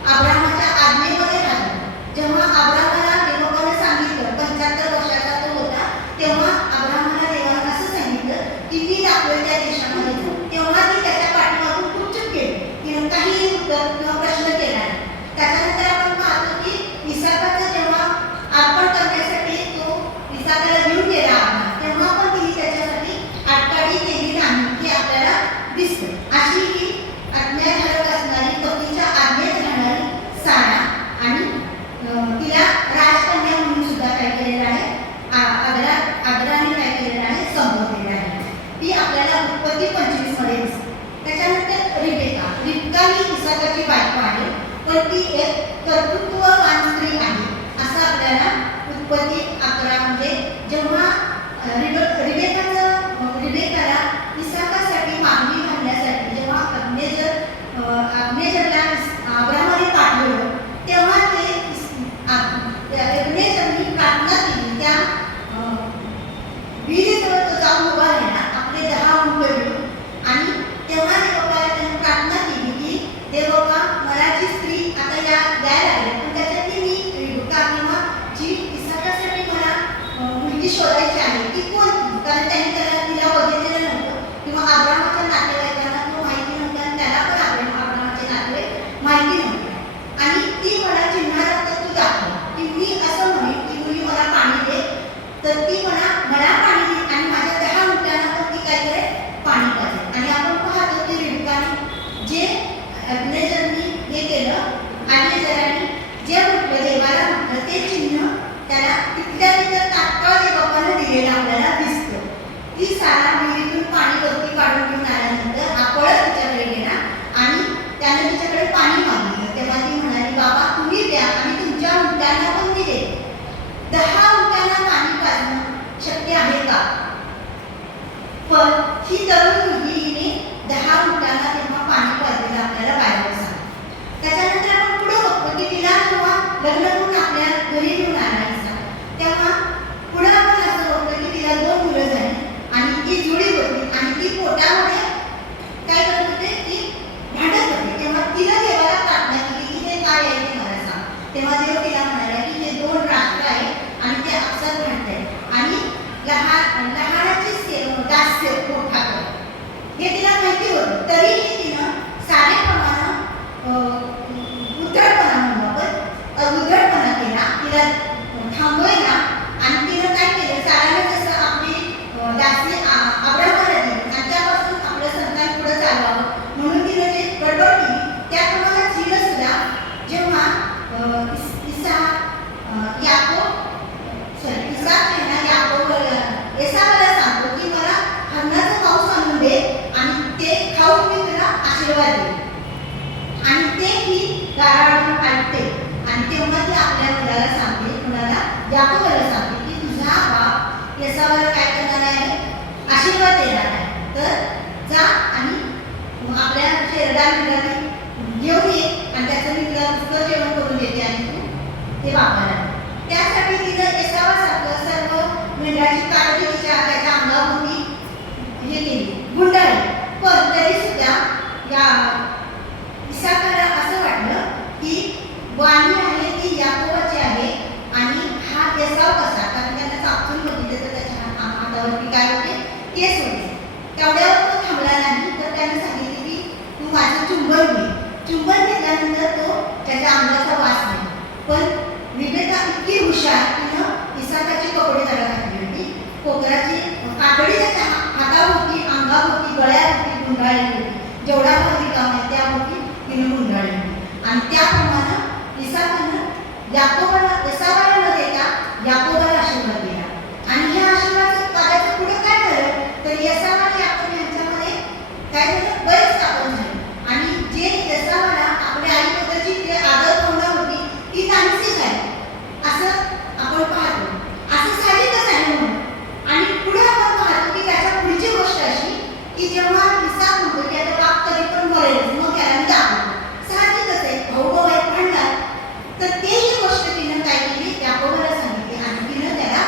अब्राहमाच्या आज्ञेमध्ये राहिली. जेव्हा अब्राहमाला देवबापानं सांगितलं, 75 वर्षाचा तो होता, तेव्हा अब्राहमाला देवानं असं सांगितलं की मी दाखवेल त्या देशामध्ये जाऊ. तेव्हा ती त्याच्या पाठीमागून खूप चूक केली, तिनं काही उत्तर किंवा प्रश्न केला नाही. त्याच्यानंतर आपण पाहतो की इसाकाचं तिला राजकन्या म्हणून सुद्धा काय केलेलं आहे, आदराने काय केलेलं आहे, संबोधलेलं आहे. ती आपल्याला उत्पत्ती 25 मध्ये दिसते. त्याच्यानंतर रिबका ही इसाकाची बायको आहे, पण ती एक कर्तृत्ववान स्त्री आहे असं आपल्याला उत्पत्ती 11 म्हणजे जेव्हा रिबेकाला इसाकासाठी मागणी घालण्यासाठी जेव्हा अब्नेजरला अब्रामाने पाठवलं तेव्हा अब्नेजरनी प्रार्थना केली. त्या विहिरीजवळ तो जाऊन उभा राहिला आपले 10 उंट घेऊन आणि तेव्हा देवबापाला त्याने प्रार्थना केली की देवबापा मला जी स्त्री आता द्यायला लागली पण त्याच्यातली मी रिबका किंवा जी इसाकासाठी मला मुलगी शोधायची आहे ती कोण, कारण त्यांनी तिला बघितलेलं नव्हतं किंवा अब्रामाच्या नातेवाईकांना तो माहिती नव्हता आणि त्याला पण अब्रामाचे नातेवाईक माहिती नव्हते. आणि ती मला चिन्हारात तू दाखव की मी असं म्हणेन की मुली मला पाणी दे, तर ती मला पाणी दे आणि माझ्या 10 उंटांना पण ती काय करेल, पाणी पाजेल. आणि आपण पाहतो की रिबकाने जे अब्नेजरनी हे केलं आणि जरानी जे म्हटलं देवाला म्हटलं ते चिन्ह त्याला तिथल्या तिथं तात्काळ देवबापानं दिलेलं आपल्याला दिसतं. ती सारा विहिरीतून पाणी वरती काढून घेऊन आल्यानंतर आपळच तिच्याकडे गेला आणि त्याने तिच्याकडे पाणी मागितलं. तेव्हा ती म्हणाली बाबा तुम्ही द्या आणि तुमच्या उंटांना पण मी दे. 10 उंटांना पाणी पाजणं शक्य आहे का? पण ही तरुण मुलगी हिने 10 उंटांना तेव्हा पाणी पाजलेलं आपल्याला बाहेर सांग. त्याच्यानंतर आपण पुढे बघतो की तिला जेव्हा लग्न करून आपल्या घरी घेऊन आणायचा तेव्हा पुढे आपण असं बघतो की तिला 2 मुलं झाली आणि ती जुळी होती आणि ती पोटामध्ये काय करत होते की भांडत होते. तेव्हा तिला देवाला प्रार्थना केली की हे काय आहे ते मला सांग. तेव्हा देव तिला म्हणाला की हे 2 राष्ट्र आहेत आणि ते अक्सर भांडत आहेत आणि लहानाची दास्य मोठा कर हे तिला माहिती होतं. तरीही तिनं सारेप्रमाणे उद्धटपणा म्हणू आपण उद्धटपणा केला, तिला थांबवायला आणि तिनं काय केलं, साऱ्याला जसं आपली दासी अब्रामाला दिली आणि त्यापासून आपलं संतान पुढे चालवावं म्हणून तिनं जे गडबड केली त्याप्रमाणे तिनं सुद्धा जेव्हा एसावाला सांगतो की मला हरणाचं मांस आणून दे आणि ते खाऊन मी तुला आशीर्वाद दे आणि ते ही गाराडून काढते. आणि तेव्हा ती आपल्या मुलाला सांगते, मुलाला याकोबाला सांगते की तुझा बाप एसावाला काय करणार आहे, आशीर्वाद देणार आहे, तर जा आणि आपल्या शेरडा मित्राने घेऊन ये आणि त्याचं मी तुला पुष्कळ जेवण करून देते आणि तू ते बापाला. त्यासाठी तिनं एसावासारखं सर्व मेंढराची काळजी त्याच्या अंगावरती हे केली, गुंडाळली. पण तरी सुद्धा या इसाकाला असं वाटलं की वाणी आहे ती याकोबाची आहे आणि हा एसाव कसा, कारण त्याला चापसून होती तर त्याच्या हातावरती काय होते, केस होते. तेवढ्यावर तो थांबला नाही तर त्याने सांगितले की तू माझं चुंबन घे. चुंबन घेतल्यानंतर तो त्याच्या अंगाचा वास नाही. पण रिबेका इतकी हुशार, तिनं इसाकाचे कपडे त्याला घातले होती, कोकराची काकडी त्याच्या हातावरती, अंगावरती, गळ्यावरती गुंडाळली होती. जेवढा भाग रिकामा आहे त्यावरती तिनं गुंडाळली होती. आणि त्याप्रमाणे इसाकानं एसावाला न देता याकोबाला आशीर्वाद दिला. आणि ह्या आशीर्वादाचं पुढे काय झालं तर एसाव आणि याकोब यांच्यामध्ये काय झालं, बरेच स्थापन झाले. आणि जे एसावाला आपल्या आईबद्दलची जे आदर भावना होती ती नाहीशी झाली असं आपण पाहतो. असं साहजिकच आहे म्हणून. आणि पुढे आपण पाहतो की त्याच्या पुढची गोष्ट अशी की जेव्हा इसाक म्हणतो की आता बाप तरी पण मरेल मग त्याला मी दाखवतो, साहजिकच आहे, भाऊ भाऊ आहेत म्हणणार. तर तेही गोष्ट तिनं काय केली, याकोबाला सांगितली आणि तिनं त्याला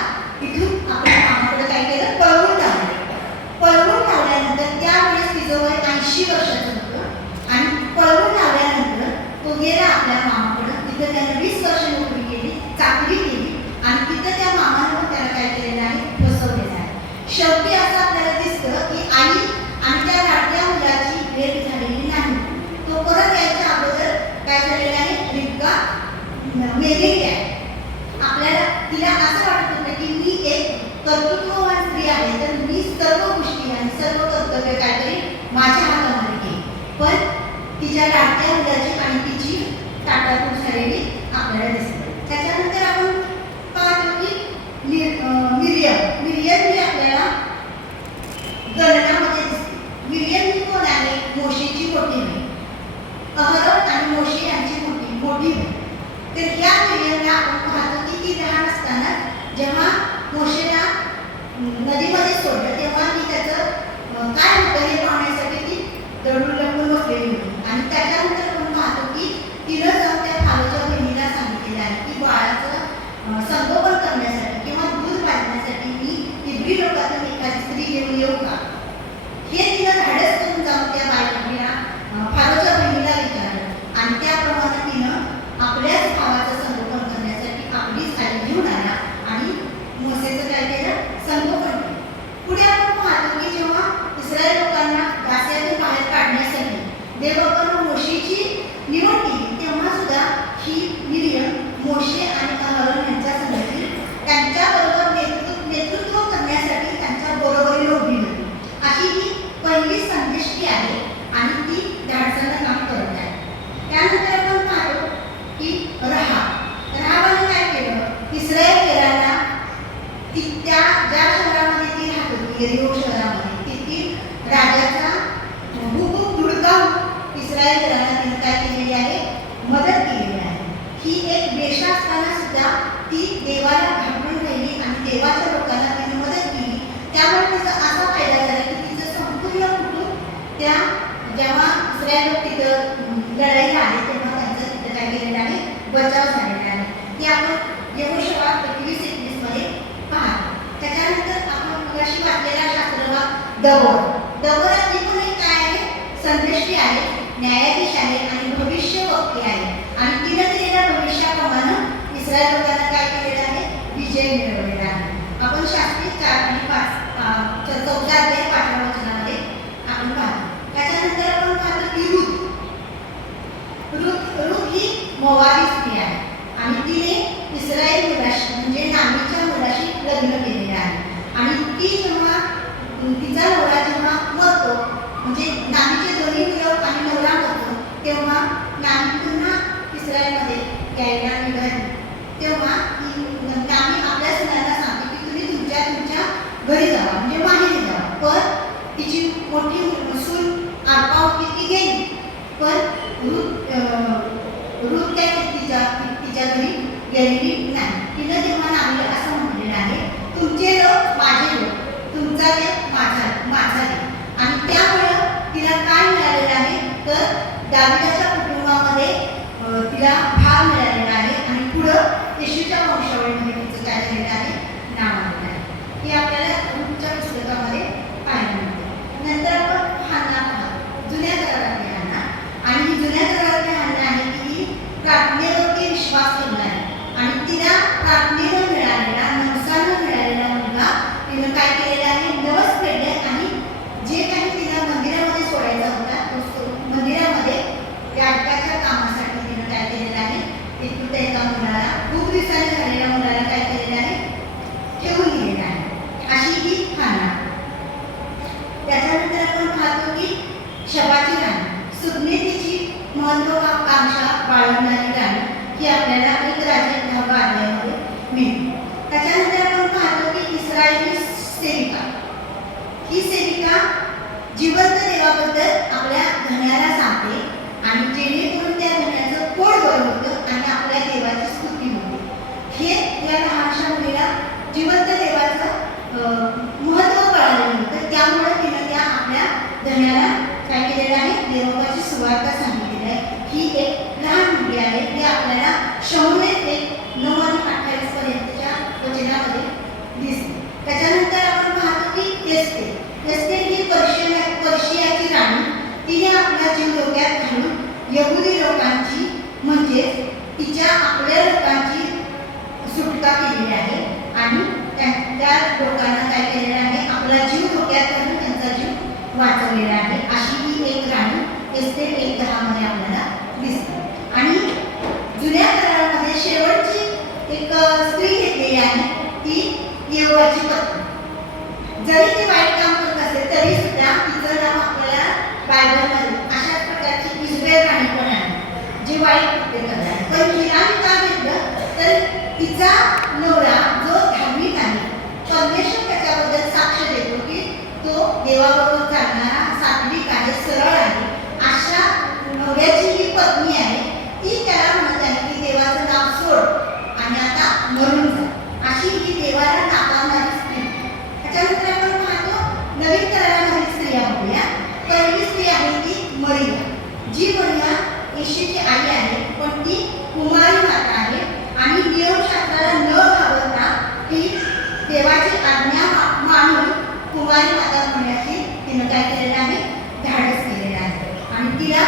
इथून आपल्या मामाकडे काय केलं, पळवून लावलं. पळवून लावल्यानंतर त्यावेळेस तिचं वय 80 वर्षाचं होतं आणि पळवून लावल्यानंतर तो गेला आपल्या मामाकडं. तिथं त्यानं 20 वर्ष नोकरी केली, चाकरी केली आणि तिथं त्या मामानं त्याला काय केलेलं आहे, बसवलेलं आहे. शेवटी असं आपल्याला दिसतं की आई आणि त्या लाडक्या मुलाची भेट झालेली नाही. तो परत यायच्या अगोदर काय झालेलं आहे, रिबका मेलेली आहे. आपल्याला तिला असं वाटत होतं की मी एक कर्तृत्ववान स्त्री आहे तर मी सर्व गोष्टी आणि सर्व कर्तव्य काहीतरी माझ्या हातामध्ये घेईन. पण तिच्या लाडक्या मुलाची आणि तिची ताटातूट झालेली आपल्याला दिसते. त्याच्यानंतर आपण पाहतो की मिरियम ही आपल्याला गणनामध्ये दिसते. मिरियम ही कोण आहे? मोशेची मोठी बहीण. अहरोन आणि मोशे यांची मोठी बहीण. तर या मिरियमला आपण पाहतो की ती लहान असताना जेव्हा मोशेला नदीमध्ये सोडलं तेव्हा ती त्याचं काय होतं हे पाहण्यासाठी ती दडून लपून बसलेली होती. आणि त्याच्यानंतर आपण पाहतो की तिनं जाऊन त्या फारोच्या बहिणीला सांगितलेलं आहे की बाळाचं संगोपन करण्यासाठी किंवा दूध पाजण्यासाठी मी इब्री लोकातून एखादी स्त्री घेऊन येऊ का? हे तिनं धाडस करून जाऊन त्या बाळाला फारोच्या बहिणीला विचारलं आणि त्याप्रमाणे तिनं आपल्याच भावाचं संगोपन करण्यासाठी आपलीच आई घेऊन आला आणि मोसेचं काय केलं? संगोपन केलं. पुढे आपण पाहतो की जेव्हा इस्रायल लोकांना दास्यातून बाहेर काढण्यासाठी देवानं मोशेची निवड केली तेव्हा सुद्धा ही मिरियम मोशे आणि अहरोन यांच्या संगती त्यांच्याबरोबर नेतृत्व करण्यासाठी त्यांच्या बरोबरीने उभी होती. अशी ही पहिली संदेष्टी आहे आणि ती धाडसानं काम करत आहे. त्यानंतर आपण पाहतो की राहाबाने काय केलं? इस्रायेलींना त्या ज्या शहरामध्ये ती राहत होती यरीहो शहरामध्ये तेथील राजाचा हुकूम धुडकावून इस्रायेलींना तिने काय केलेली आहे? मदत केलेली आहे. ही एक वेश्या असताना सुद्धा ती देवाला घाबरून राहिली आणि देवाच्या लोकांना तिने मदत केली. त्यामुळे तिचा असा फायदा झाला की तिचं संपूर्ण कुटुंब त्या जेव्हा इस्रायल लोक तिथं लढाईला आले तेव्हा त्यांचं तिथं काय केलेलं आहे? बचाव झालेला आहे. हे आपण यहोशुआ 21:21 मध्ये पाहतो. त्याच्यानंतर आपण मगाशी वाचलेला शास्त्रभाग दबोराची पण एक काय आहे? संदेष्टी आहे, न्यायाधीश आहे आणि भविष्यवक्ती आहे. आणि तिनं दिलेल्या भविष्याप्रमाणे इस्रायल लोकांना काय केलेलं आहे? विजय मिळवलेला आहे. आपण शास्त्री 4 आणि 5 14 अध्याय 5व्या वचनामध्ये आपण पाहतो. त्याच्यानंतर आपण पाहतो की रूथ ही मोवाबी स्त्री आहे आणि तिने इस्रायल मुलाशी म्हणजे नामीच्या मुलाशी लग्न केलेले आहे. आणि ती जेव्हा तिचा नवरा जेव्हा मरतो म्हणजे नामीचे दोन्ही मुलं आणि नवरा मरतो तेव्हा नामी पुन्हा इस्रायलमध्ये यायला निघाली. तेव्हा नामी आपल्या सुनांना सांगते की तुम्ही तुमच्या घरी जावा म्हणजे माहेरी जावा. पण तिची मोठी सून आरपा होती ती गेली. पण रूथ काय तिच्या घरी गेलेली नाही. तिनं तेव्हा नामीला असं म्हटलेलं आहे तुमचे लोक माझे लोक, तुमचा देव माझा देव. आणि त्यामुळं तिला काय मिळालेलं आहे? तर दाविदाच्या कुटुंबामध्ये तिला भाग मिळालेला आहे आणि पुढं येशूच्या वंशावळीमध्ये तिचं काय झालेलं आहे? नाव आलेलं आहे. हे आपल्याला रूथच्या पुस्तकामध्ये पाहायला मिळते. नंतर आपण हान्ना पाहतो, जुन्या करारातली हान्ना. आणि ही जुन्या करारातली हान्ना आहे की ही प्रार्थनेवरती विश्वास ठेवणारी आणि तिला प्रार्थनेनं मिळालेला नवसानं मिळालेला मुलगा तिनं काय केलेलं आहे? नवस फेडले आणि जे काही तिला मंदिरामध्ये सोडायचा होता तो मंदिरामध्ये याजकाच्या कामासाठी तिनं काय केलेलं आहे? एकुलत्या एका मुलाला खूप दिवसांनी झालेल्या मुलाला काय केलेलं आहे? ठेवून दिलेलं आहे. अशी ही हान्ना. त्याच्यानंतर आपण पाहतो की शबाची राणी, सुज्ञतेची महत्वाकांक्षा बाळगणारी राणी ही आपल्याला 1 राजे 10व्या अध्यायामध्ये मिळते. त्याच्यानंतर आपण पाहतो की इस्रायली सेविका. ही सेविका जिवंत देवाबद्दल आपल्या धन्याला सांगते आणि जेणेकरून त्या धन्याचं पोट भरलं होतं आणि आपल्या देवाची स्तुती होते. हे या लहानशा मुलीला जिवंत देवाचं महत्त्व कळालेलं होतं. त्यामुळे तिनं त्या आपल्या धन्याला काय केलेलं आहे? देवाची सुवार्ता सांगितलेली आहे. ही एक लहान मुलगी आहे. ती आपल्याला शमूएल 1:9 आणि 28 पर्यंतच्या वचनामध्ये दिसते. त्याच्यानंतर आपण पाहतो की एस्तेर ही पर्शियाची राणी. तिने आपला जीव डोक्यात घालून यहुदी लोकांची म्हणजे तिच्या आपल्या लोकांची सुटका केलेली आहे आणि त्या लोकांना काय केलेलं आहे? आपला जीव डोक्यात घालून त्यांचा जीव वाचवलेला आहे. अशी ही एक राणी एस्तेर 1:10 मध्ये आपल्याला दिसते. आणि जुन्या करारामध्ये शेवटची एक स्त्री घेतलेली आहे ती यहोवाची पत्नी. जरी ती वाईट काम करत असेल तरी सुद्धा तिचं नाव आपल्याला बायबलमध्ये अशाच प्रकारची इस्रायल राणी पण आहे जी वाईट कृत्य करतात. पण हिला मी का घेतलं तर तिचा नवरा जो धार्मिक आहे, परमेश्वर त्याच्याबद्दल साक्ष देतो की तो देवाबरोबर चालणारा, सात्विक आहे, सरळ आहे. अशा नवऱ्याची जी पत्नी आहे ती त्याला म्हणत आहे की देवाचं नाव सोड आणि आता मरून जा. अशी ही देवाला नाकारणारी स्त्री. त्याच्यानंतर आपण पाहतो नवीन करारामधील स्त्रिया बघूया. पहिली स्त्री आहे ती मरिया. जी मरिया येशूची आई आहे, पण ती कुमारी माता आहे आणि नियमशास्त्राला न घाबरता ती देवाची आज्ञा मानून कुमारी माता म्हणण्याची तिनं काय केलेलं आहे, धाडस केलेलं आहे. आणि तिला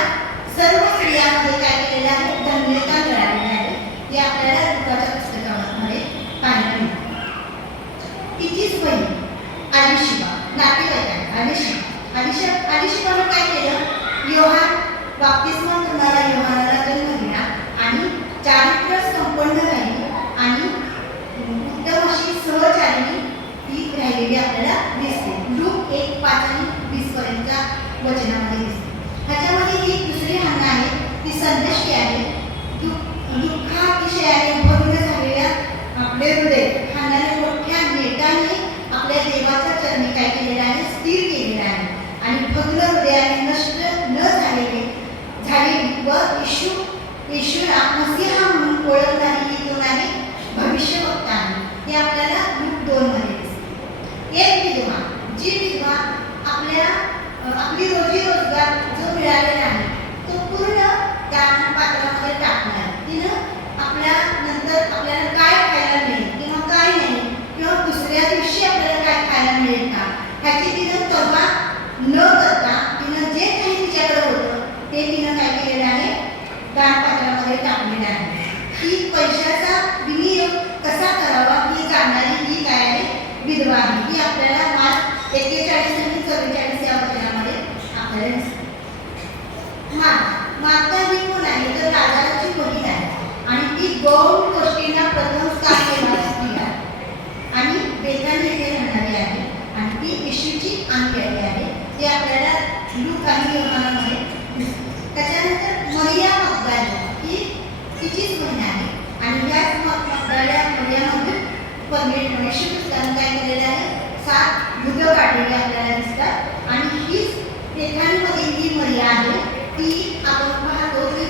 सर्व स्त्रियांमध्ये काय केलेलं आहे, धन्यता मिळालेली आहे. हे आपल्याला लुकाच्या पुस्तकामध्ये पाहायला मिळते. तिचीच बहीण अलिशिबा, नातेवाईक आहे अलिशिबानं काय केलं, योहान बाप्तिस्मा करणारा योहानाला जन्म दिला आणि चारित्र्य संपन्न राहिली आणि उत्तम अशी सहचारिणी ती राहिलेली आपल्याला दिसते. लूक 1:5-20 पर्यंतच्या वचनामध्ये दिसते. ह्याच्यामध्ये ही दुसरी हन्ना आहे, ती संदेशी आहे. दुःखातिशयाने भग्न झालेल्या आपले हृदय हन्नाने मोठ्या नेटाने आपल्या देवाच्या चरणी काय केलेलं आहे, स्थिर केलेलं आहे. आणि भग्न हृदयाने नष्ट न झालेली व येशूला मसीहा म्हणून ओळखणारी ही दोन आहे भविष्यवक्ता आहे. हे आपल्याला लूक 2 मध्ये दिसते. एक विधवा, जी विधवा आपली रोजी रोजगार जो मिळालेला आहे तो पूर्ण दान पात्रामध्ये टाकणार. तिनं नंतर आपल्याला काय खायला मिळेल किंवा काय नाही, किंवा दुसऱ्या दिवशी आपल्याला काय खायला मिळेल का, ह्याची तिनं पर्वा न करता तिनं जे काही तिच्याकडे होतं ते तिनं काय केलेलं आहे, दानपात्रामध्ये टाकलेलं आहे. ही पैशाचा विनियोग कसा करावा ही जाणणारी ही काय आहे, विधवा आहे. ही आपल्याला मार्क 41 आणि 44 या वचनामध्ये आपल्याला दिसते. माता ही कोण आहे, तर राजाची बहीण आहे आणि ती गौण गोष्टींना प्रथम स्थान देणारी स्त्री आहे आणि बेतानी येथे राहणारी आहे आणि ती येशूची अंगठी आहे. ते आपल्याला लूक आणि योहानामध्ये दिसते. त्याच्यानंतर मरिया मगदलेनी ही तिचीच बहीण आहे आणि याच मरियामधून येशू ख्रिस्ताने काय केलेलं आहे, 7 युद्ध काढलेली आपल्याला दिसतात. आणि हीच बेथानीमध्ये ही मरिया आहे. ती आपण पाहतो की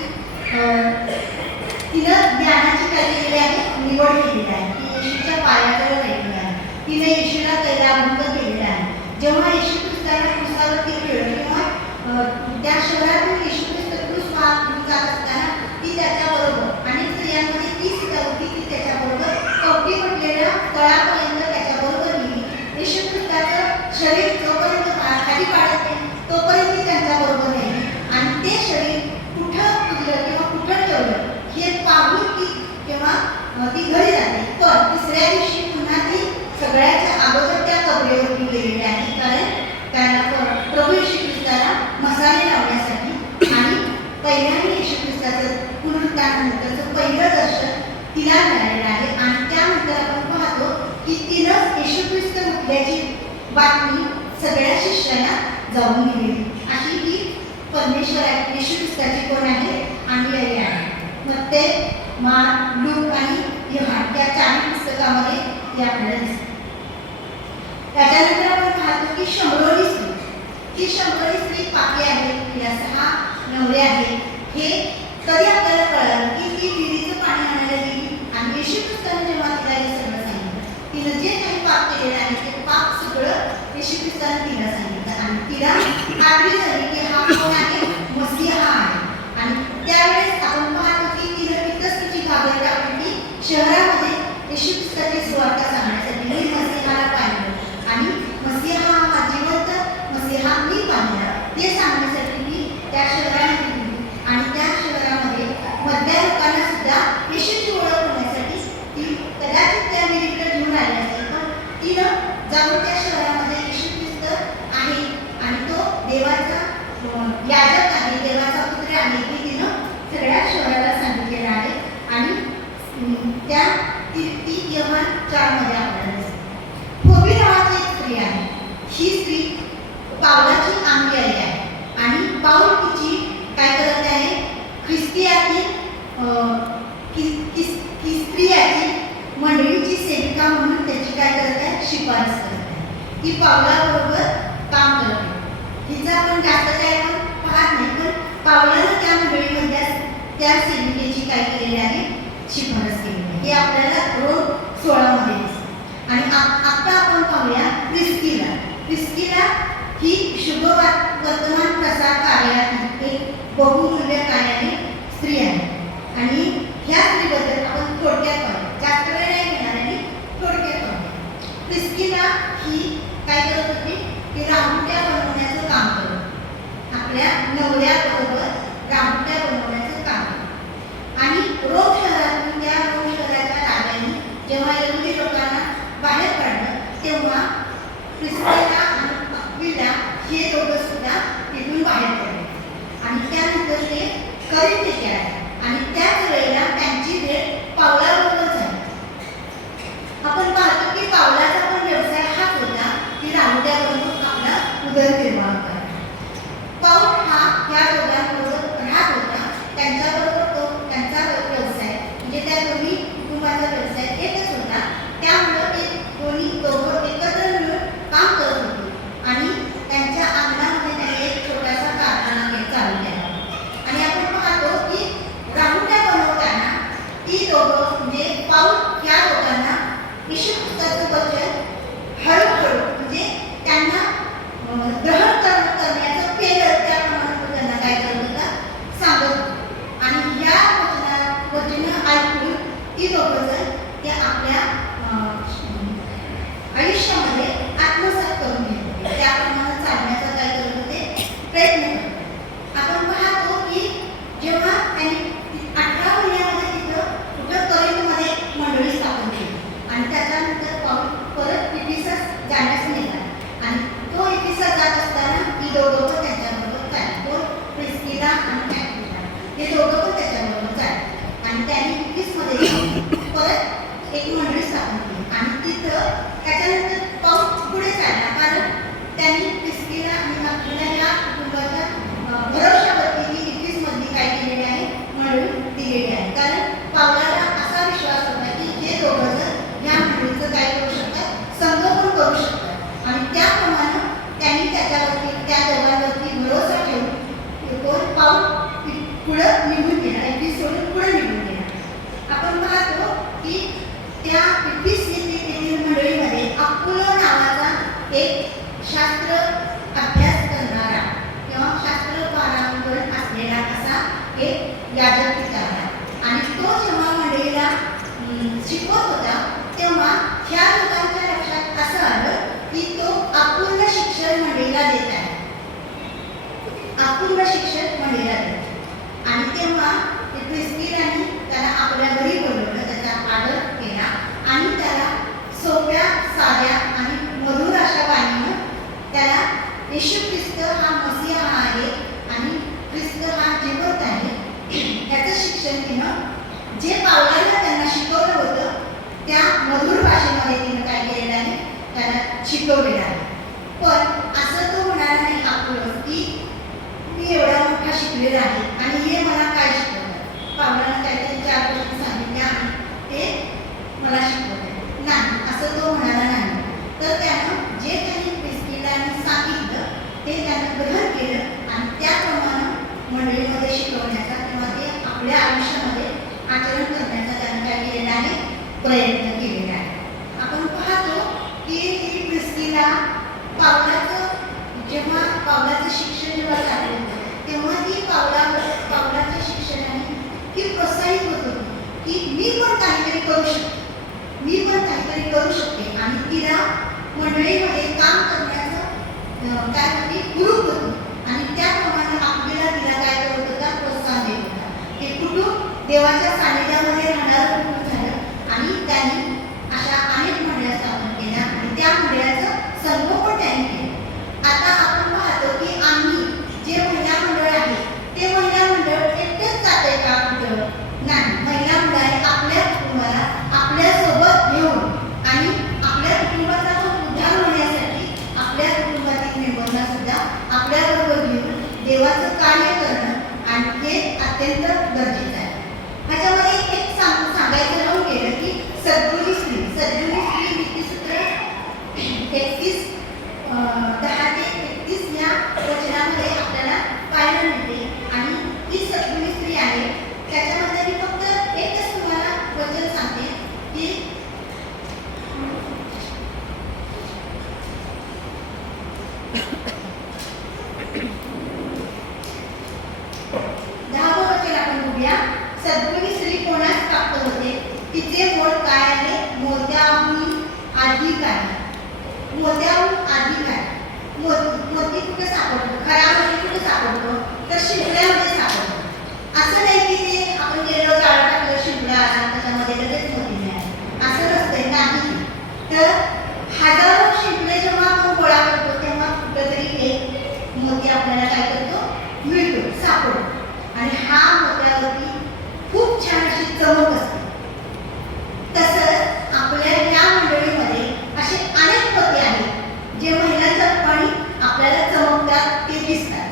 तिनं ज्ञानाची काय केलेली आहे, निवड केलेली आहे. ती येशूच्या पायाजवळ राहिलेली आहे. तिने येशूला कैलाभंग केलेला आहे. जेव्हा येशू ख्रिस्ताला क्रूसावरती खेळलं किंवा त्या शहरातून येशू ख्रिस्त क्रूस वाहून जात असताना ती त्याच्याबरोबर अनेक स्त्रियांमध्ये ती सुद्धा होती की त्याच्याबरोबर कवटी म्हटलेल्या तळापर्यंत त्याच्याबरोबर गेली. येशू ख्रिस्ताचं शरीर जोपर्यंत खाली पाडत नाही तोपर्यंत ती त्यांच्याबरोबर राहिली आणि ते शरीर कुठं तुटलं किंवा कुठं ठेवलं हे पाहून ती किंवा ती घरी जाते. पण तिसऱ्या दिवशी पुन्हा ती सगळ्याच्या अगोदर त्या कबरेवरती गेलेली आहे, कारण त्याला प्रभू येशू ख्रिस्ताला मसाले लावण्यासाठी आणि पहिल्याने येशू ख्रिस्ताचं पुनरुत्थानानंतरचं पहिलं दर्शन तिला मिळालेलं आहे. आणि त्यानंतर आपण पाहतो की तिनं येशू ख्रिस्त उठल्याची बातमी सगळ्या शिष्याला जाऊन दिली. अशी ही परमेश्वर येशू ख्रिस्ताची कोण आहे, अंगठी आहे. मग ते मार्क, लूक आणि योहान या 4 पुस्तकामध्ये हे आपल्याला दिसते. त्याच्यानंतर आपण पाहतो की शंभरोनी स्त्री, ही शंभरोनी स्त्री पापी आहे, तिला 6 नवरे आहेत. हे कधी आपल्याला कळलं की ती विहिरीचं पाणी आणायला गेली आणि येशू ख्रिस्ताने जेव्हा तिला हे सगळं सांगितलं, तिनं जे काही पाप केलेलं आहे ते पाप सगळं येशू ख्रिस्ताने तिला सांगितलं आणि तिला खात्री झाली की हा कोण आहे, मसीहा आहे. आणि त्यावेळेस आपण पाहतो की तिनं तिथंच तिची घाबर टाकली शहरामध्ये येशू ख्रिस्ताची सुवार्ता सांगण्यासाठी. मी मसीहाला पाहिलं आणि मसीहा हा जिवंत मसीहा मी पाहिला ते सांगण्यासाठी मी त्या शहरामध्ये गेली. आणि त्या शहरामध्ये मधल्या लोकांना सुद्धा येशूची ओळख होण्यासाठी ती कदाचित त्या विहिरीकडे घेऊन आली असेल, पण तिनं जाऊन त्या शहरामध्ये येशू ख्रिस्त आहे आणि तो देवाचा याजक आहे, देवाचा पुत्र आहे हे तिनं सगळ्या शहराला सांगितलेलं आहे. आणि त्या ती योहान 4 मध्ये आपल्याला दिसते. फोबी नावाची एक स्त्री आहे. ही स्त्री पावलाची अंगठी आहे आणि पाऊल तिची काय करत आहे, ख्रिस्तियाची शिफारस करत आहे. ती पावलाबरोबर काम करत आहे. हिचा आपण जास्त काय आपण पाहत नाही, पण पावलानं त्या मंडळीमध्ये त्या सेविकेची काय केलेली आहे, शिफारस केलेली आहे. हे आपल्याला रोज 16 मध्ये दिसतं. आणि आता आपण पाहूया प्रिस्किला. प्रिस्किला ही शुभ वर्तमान प्रसार कार्यातील एक बहुमूल्य कार्याने स्त्री आहे. आणि ह्या स्त्रीबद्दल आपण थोडक्यात पाहूया, जास्त वेळ नाही घेणार आणि थोडक्यात पाहूया. प्रिस्किला ही काय करत होती की राहुट्या बनवण्याचं काम करत होती. आपल्या नवऱ्याबरोबर राहुट्या बनवण्याचं काम करत. आणि रोम शहरातून त्या रोम शहराच्या राजाने जेव्हा यहुदी लोकांना बाहेर काढलं तेव्हा प्रिस्किला आणि अक्विला हे दोघं सुद्धा तिथून बाहेर पडले. आणि त्यानंतर ते करिंथेचे आले. आणि त्याच वेळेला त्यांची भेट पावलाबरोबर झाली. आपण पाहतो की पावलाचा पण व्यवसाय हाच होता की राहुट्या बनवून आपला उदरनिर्वाह करा. पाऊल हा ह्या दोघांबरोबर राहत होता. त्यांच्याबरोबर तो त्यांचा व्यवसाय म्हणजे त्या दोन्ही कुटुंबाचा व्यवसाय एकच होता. त्यामुळं ते दोघं एकत्र मिळून काम करत होते. आणि त्यांच्या अंगणामध्ये त्यांनी एक छोटासा कारखाना चालू केला. आणि आपण पाहतो की राहुट्या बनवताना ती दोघं म्हणजे पाऊल ह्या लोकांना येशू ख्रिस्ताचं वचन हळूहळू म्हणजे त्यांना ग्रहण करण्याचं पेलं त्याप्रमाणे त्यांना काय करत होता, सांगत होता. आणि या वचनं ऐकून ती दोघं जण ते आपल्या आयुष्यामध्ये आत्मसात करून घेत होते. त्याप्रमाणे चालण्याचा काय करत होते, प्रयत्न करत होते. आपण पाहतो की जेव्हा त्यांनी 18 महिन्यामध्ये तिथं कुठं करिंथमध्ये मंडळी स्थापन केली. आणि त्याच्यानंतर पाऊल परत इफिसस जाण्यास निघाला. आणि तो इफिसस जात असताना ही दोघं पण त्याच्याबरोबर चालले. तो प्रिस्किला आणि अक्विला हे दोघं पण त्याच्याबरोबर चालले. आणि त्यांनी इफिसमध्ये जाऊन परत एक मंडळी स्थापन केली. आणि तिथं त्याच्यानंतर पाऊल पुढे चालला, कारण त्यांनी प्रिस्किला आणि अक्विला या कुटुंबाच्या भरोशावरती ती इफिसमधली काय केलेली आहे, मंडळी दिलेली आहे. कारण पावलाला असा विश्वास होता की हे दोघं जण या मंडळीचं काय करू शकतात, संगोपन करू शकतात. आणि त्याप्रमाणे त्यांनी त्याच्यावरती त्या दोघांवरती भरोसा ठेवून पाऊल पुढं निघून गेला, इफिस सोडून पुढे निघून गेला. आपण पाहतो की त्या इफिस येथील मंडळीमध्ये अपुलो नावाचा एक शास्त्र अभ्यास करणारा किंवा शास्त्र पारंगत असलेला असा एक याजक तिथं आला. आणि तो जेव्हा मंडळीला शिकवत होता तेव्हा ह्या लोकांच्या लक्षात असं आलं की तो अपूर्ण शिक्षण मंडळीला देत आहे, अपूर्ण शिक्षण मंडळीला देत आहे. आणि तेव्हा प्रिस्किलाने त्याला आपल्या घरी बोलवलं, त्याचा आदर केला आणि त्याला सोप्या साध्या आणि मधुर अशा वाणीनं त्याला येशू ख्रिस्त हा मसीहा आहे आणि ख्रिस्त हा जिवंत आहे याचं शिक्षण तिनं जे पावलांना त्यांना शिकवलं होतं त्या मधुर भाषेमध्ये तिनं काय केलेलं आहे, त्याला शिकवलेलं आहे. पण असं तो म्हणाला नाही अपुलोस की मी एवढा मोठा शिकलेला आहे आणि हे मला काय शिकवलं. पावलांना काहीतरी 4 गोष्टी सांगितल्या आणि ते मला शिकवले नाही असं तो म्हणाला नाही. तर त्यानं जे त्यांनी प्रिस्किलाने सांगितलं ते त्यानं ग्रहण केलं आणि त्याप्रमाणे मंडळीमध्ये शिकवण्याचा किंवा ते आपल्या आयुष्यामध्ये आचरण करण्याचा त्यानं काय केलेला आहे, प्रयत्न केलेला आहे. आपण पाहतो की ही प्रिस्किला जेव्हा पावलाचं शिक्षण जेव्हा चालू होतं तेव्हा ती पावलाच्या शिक्षणाने ती प्रोत्साहित होत होती की मी पण काहीतरी करू शकते, मी पण काहीतरी करू शकते. आणि तिला मंडळीमध्ये काम करण्याचं काय होती, हुरूप होती. आणि त्याप्रमाणे आपल्याला तिला काय करत होता, प्रोत्साहन देत होता. ते कुटुंब देवाच्या सानिध्यामध्ये राहणारं कुटुंब झालं आणि त्यांनी अशा अनेक मंडळ्या स्थापन केल्या आणि त्या मंडळाचं संगोपन त्यांनी केलं. आता आपण पाहतो की आम्ही जे महिला मंडळ आहे ते महिला मंडळ एकटेच जाते का कुठं नाही. महिला मंडळाने आपल्या कुटुंबाला आपल्यासोबत घेऊन आणि आपल्या कुटुंबाचा उद्धार होण्यासाठी आपल्या कुटुंबातील मेंबरना सुद्धा कुठं सापडतो, खरामध्ये कुठं सापडतो, तर शिंपल्यामध्ये सापडतो. असं नाही की ते आपण गेलो जाळ टाकलं शिंपला आला त्याच्यामध्ये लगेच मोती मिळाली, असं नसतंय. नाही, तर हजारो शिंपले जेव्हा आपण गोळा करतो तेव्हा कुठंतरी एक मोती आपल्याला काय करतो, मिळतो, सापडतो. आणि हा मोत्यावरती खूप छान अशी चमक असते. तसंच आपल्या या मंडळीमध्ये असे अनेक मोती आहेत जे महिलांच्या रूपाने आपल्याला चमकतात, ते दिसतात.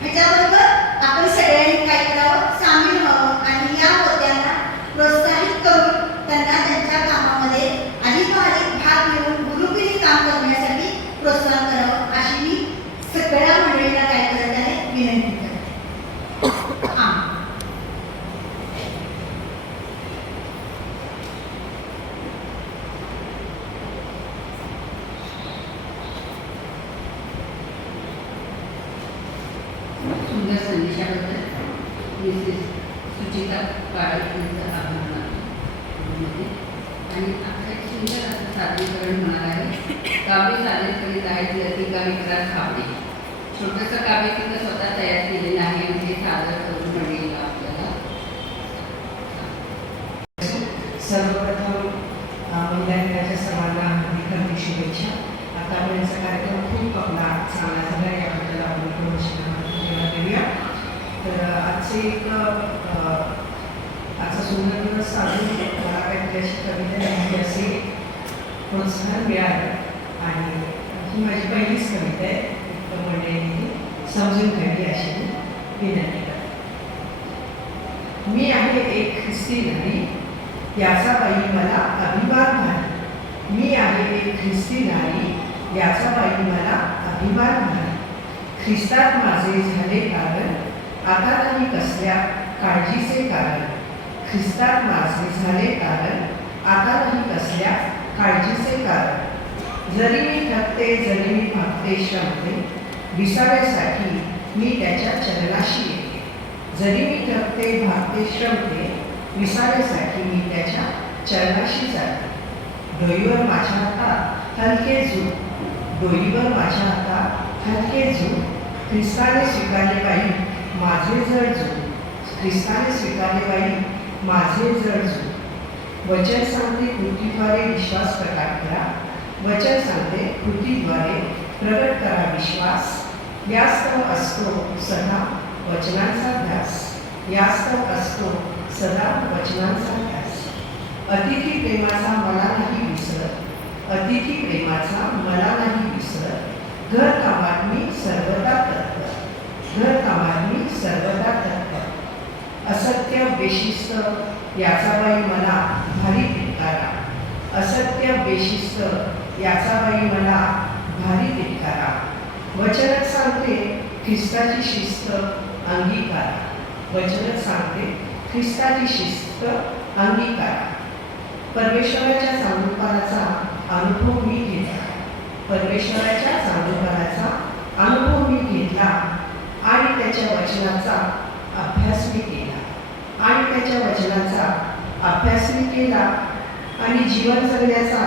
ह्याच्याबरोबर आपण सगळ्यांनी काय करावं, सामील व्हावं आणि या मोत्यांना प्रोत्साहित करून त्यांना त्यांच्या कामामध्ये अधिकाधिक भाग घेऊन गुरुकिनी काम करण्यासाठी प्रोत्साहन करावं, अशी मी सगळ्या मंडळींना काय करत आहे, विनंती करते. सुंदर संदेशाबद्दल मिसेस सुचिता पाडक यांचं आभार मानतो. आणि आता एक सुंदर असं सादरीकरण होणार आहे. काव्य सादर करीत आहेत लतिका विक्रांत खाबडे. छोटंसं काव्य तिथं स्वतः तयार केलेलं आहे आणि ते सादर करून मिळेल आपल्याला. सर्वप्रथम महिला दिनाच्या सर्वांना हार्दिक शुभेच्छा. आतापर्यंतचा कार्यक्रम खूप आपला चांगला झाला, याबद्दल आपण प्रदर्शनामध्ये देऊया. तर आजचा सुंदर दिवस साधून मला काहीतरी अशी कविता लिहिली असे प्रोत्साहन मिळालं आणि ही माझी पहिलीच कविता आहे. मंडळींनी समजून घ्यावी अशी विनंती करते. मी आहे एक ख्रिस्ती नारी, याचा बाई मला अभिमान नाही. मी आहे एक ख्रिस्ती नारी, याचा बाई मला अभिमान नाही. ख्रिस्तात माझे झाले कारण, आता नाही कसल्या काळजीचे कारण. ख्रिस्तात माझे झाले कारण, आता नाही कसल्या काळजीचे कारण. जरी मी थकते, जरी मी भागते, श्रमते, विसाव्यासाठी मी त्याच्या चरणाशी येते. जरी मी थकते, भागते, श्रमते, विसाव्यासाठी मी त्याच्या चरणाशी जाते. डोईवर माझ्या हातात हलके झूट, डोईवर माझ्या हातात हलके झूट. ख्रिस्ताने स्वीकारले बाई माझे जड झूट. ख्रिस्ताने स्वीकारले बाई माझे जड झूट. वचन सांगते कृतीद्वारे विश्वास प्रकट करा. वचन सांगते कृतीद्वारे प्रगट करा विश्वास. यास्तव असतो सदा वचनांचा ध्यास. यास्तव असतो सदा वचनांचा ध्यास. अतिथी प्रेमाचा मला नाही विसर. अतिथी प्रेमाचा मला नाही विसर. घर कामात मी सर्वदा तत्पर. घर कामात मी सर्वदा तत्पर. असत्य बेशिस्त याचा बाई मला भारी तिटकारा. असत्य बेशिस्त याचा बाई मला भारी तिटकारा. वचनच सांगते ख्रिस्ताची शिस्त अंगीकारा. वचनच सांगते ख्रिस्ताची शिस्त अंगीकारा. परमेश्वराच्या चांगुलपणाचा अनुभव मी घेतला. परमेश्वराच्या चांगुलपणाचा अनुभव मी घेतला आणि त्याच्या वचनाचा अभ्यास मी केला. आणि त्याच्या वचनाचा अभ्यास मी केला आणि जीवन जगण्याचा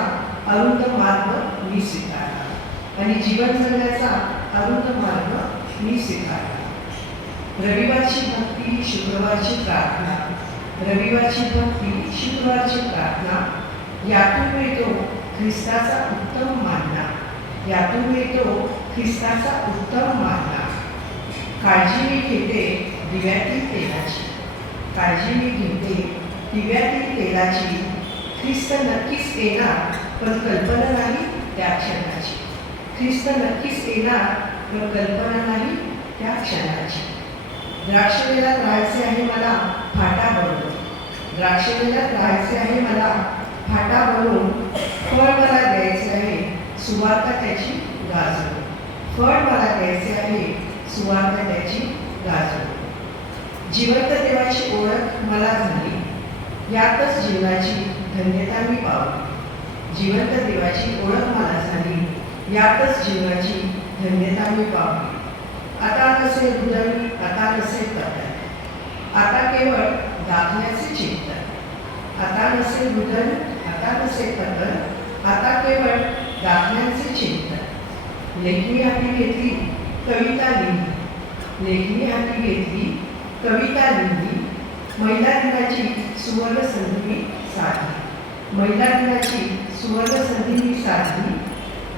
अरुंद मार्ग मी स्वीकारला. आणि जीवन जगण्याचा अरुंद मार्ग मी स्वीकारला. रविवारची भक्ती, शुक्रवारची प्रार्थना. रविवारची भक्ती, शुक्रवारची प्रार्थना. यातून मिळतो ख्रिस्ताचा उत्तम मानना. यातून मिळतो ख्रिस्ताचा उत्तम मानना. काळजी मी घेते दिव्यातील तेलाची. काळजी मी घेते दिव्यातील तेलाची. ख्रिस्त नक्कीच येणार पण कल्पना नाही त्या क्षणाची. ख्रिस्त नक्कीच येणार पण कल्पना नाही त्या क्षणाची. द्राक्षवेलात राहायचे आहे मला फाटा बनवून. द्राक्षवेलात राहायचे आहे मला फाटा बनवून. फळ मला द्यायचे आहे सुवार्ता त्याची गाजवून. फळ मला द्यायचे आहे सुवार्ता त्याची गाजवून. जिवंत देवाची ओळख मला झाली. यातच जीवनाची धन्यता मी पावली. जिवंत देवाची ओळख मला झाली. यातच जीवनाची धन्यता मी पावली. आता नसे हृदय, आता नसे कथन. आता केवळ दाखल्याचे चिंतन. आता नसे हृदय, आता नसे कथन. आता केवळ दाखल्याचे चिंतन. लेखणी हाती घेतली कविता लिहिली, लेखणी हाती घेतली, कविता लिहिली, महिला दिनाची सुवर्ण संधी मी साधली, महिला दिनाची सुवर्ण संधी मी साधली,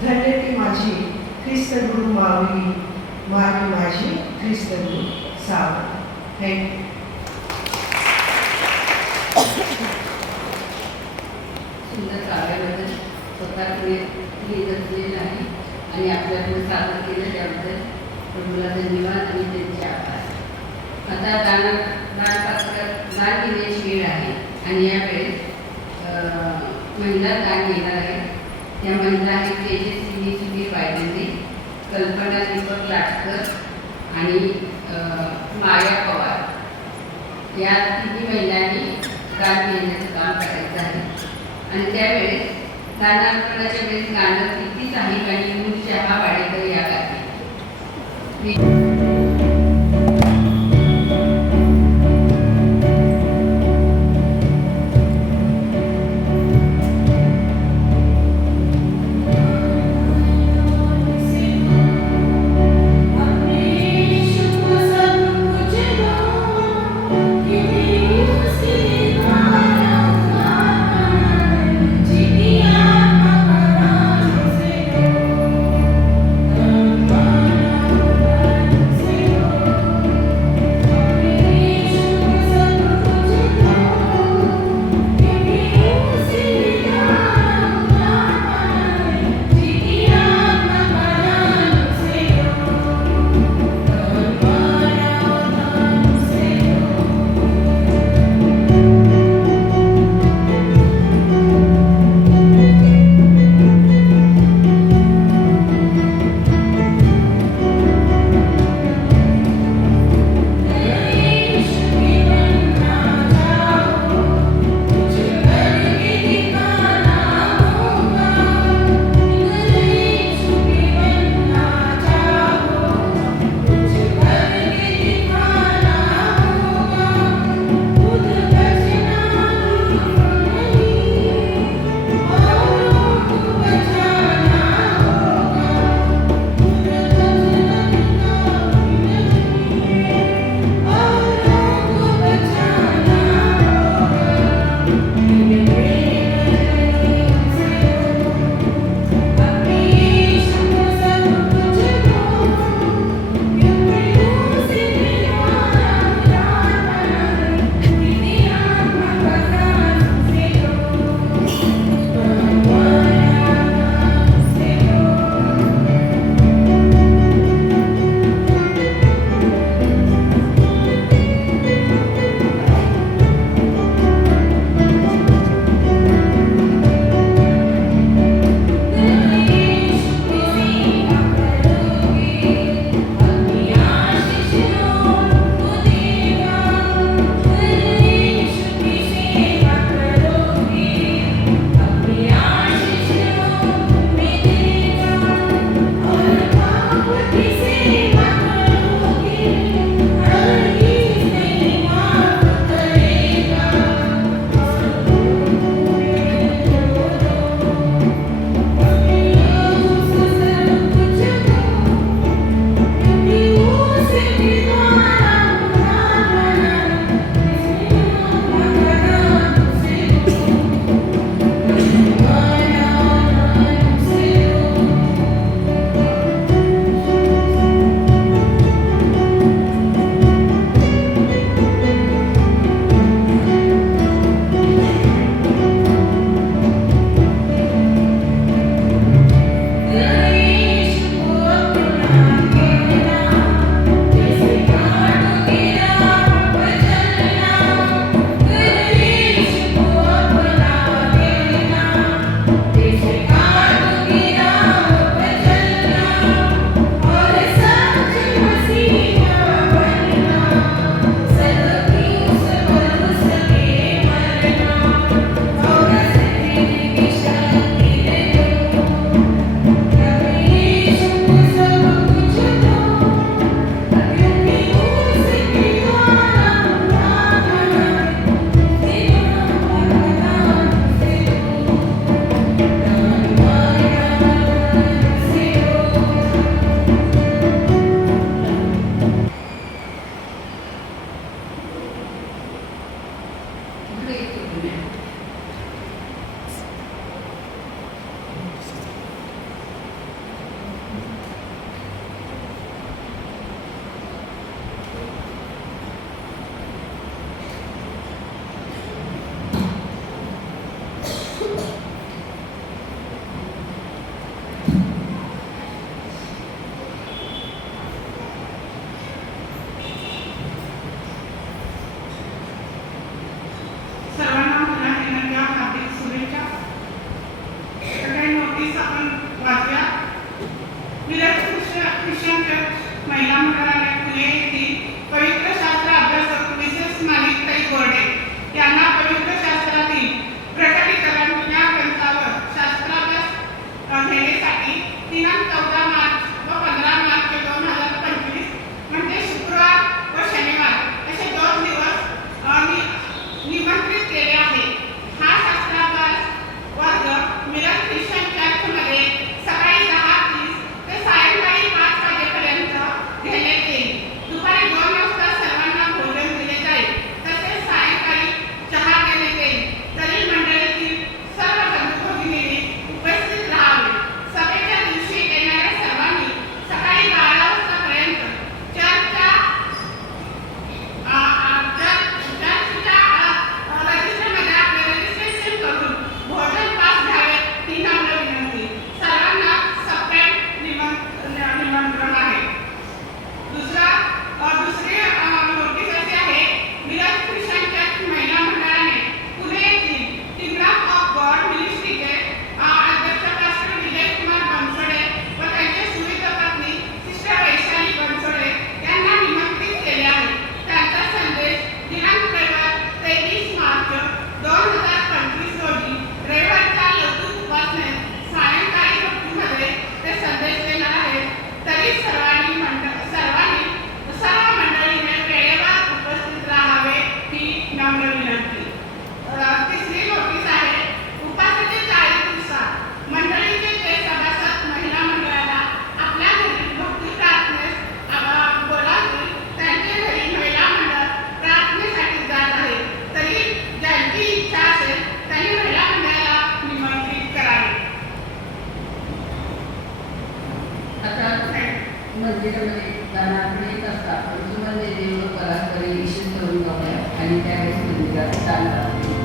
धन्य ती माझी ख्रिस्त गुरु माऊली, मावी माझी ख्रिस्त गुरु सावली. थँक्यू. सुंदर काव्याबद्दल स्वतः लिहित असलेलं आहे आणि आपल्याकडे सादर केलं त्याबद्दल प्रभूला धन्यवाद आणि त्यांचे आभार. आता गान घेण्याची वेळ आहे आणि यावेळेस महिला गान घेणार आहे. त्या महिला आहेत तेजस्विनी सुधीर वायदंडे, कल्पना दीपक लाटकर आणि माया पवार. या तिन्ही महिलांनी गान घेण्याचं काम करायचं आहे आणि त्यावेळेस गानार्पणाच्या वेळेस गाणं कितीच आहे आणि मूळ शहा वाडेकर या गाते. Thank you. मंदिरामध्ये दानाकडे येत असतात सुमन देव परास्परी विशेष करून जाऊया आणि त्यावेळेस मंदिरात दान करते.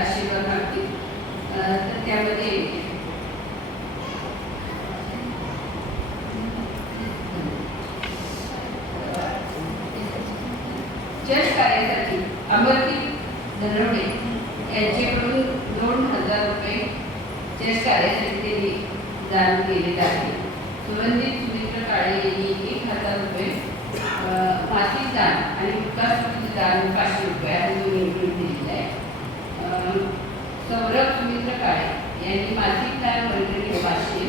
आशीर्वाद मागते. तर त्यामध्ये चर्च कार्यासाठी अमरदीप धनवडे यांच्याकडून 2,000 रुपये चर्च कार्यासाठी त्यांनी दान केलेले आहे. सुगंधित सुमित्र काळे यांनी 1,000 रुपये मासिक दान आणि उपकासपतीचे दान 500 रुपये असे दोन्ही मिळून दिलेले आहे. सौरभ सुमित्र काळे यांनी मासिक दान मंडळी 500,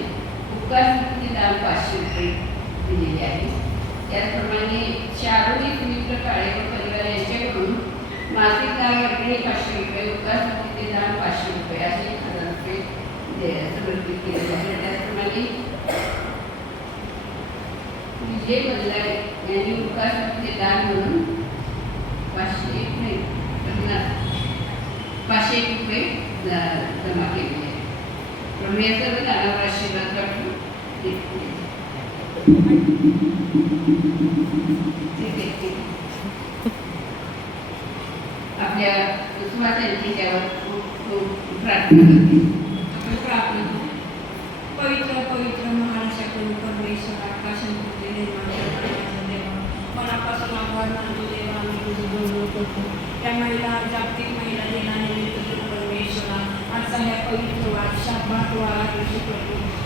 उपकासपतीचे दान 500 रुपये दिलेले आहे. त्याचप्रमाणे शारुणी सुमित्र काळे व परिवार यांच्याकडून मासिक दान मंडळी 500 रुपये, उपकासपतीचे दान 500 रुपये असे 1,000 रुपये समर्पित केलेले आहे. त्याचप्रमाणे विजय मल्लाय यांनी उपकासपतीचे दान म्हणून 501 रुपये जमा केले आहे. पण या सर्व दानावर आशीर्वाद वाटून आपल्या सुवासियांची त्यावर खूप प्रार्थना करते. आपण प्रार्थना करू. पवित्र पवित्र महाराष्ट्र करू परमेश्वर आकाशांमध्ये निर्माण देवा, मनापासून आभार मानतो देवा. आम्ही तुझं गौरव करतो. त्या महिला जागतिक महिला दिनानिमित्त तू परमेश्वरा आजचा ह्या पवित्र वाद शाबात वाळा करतो.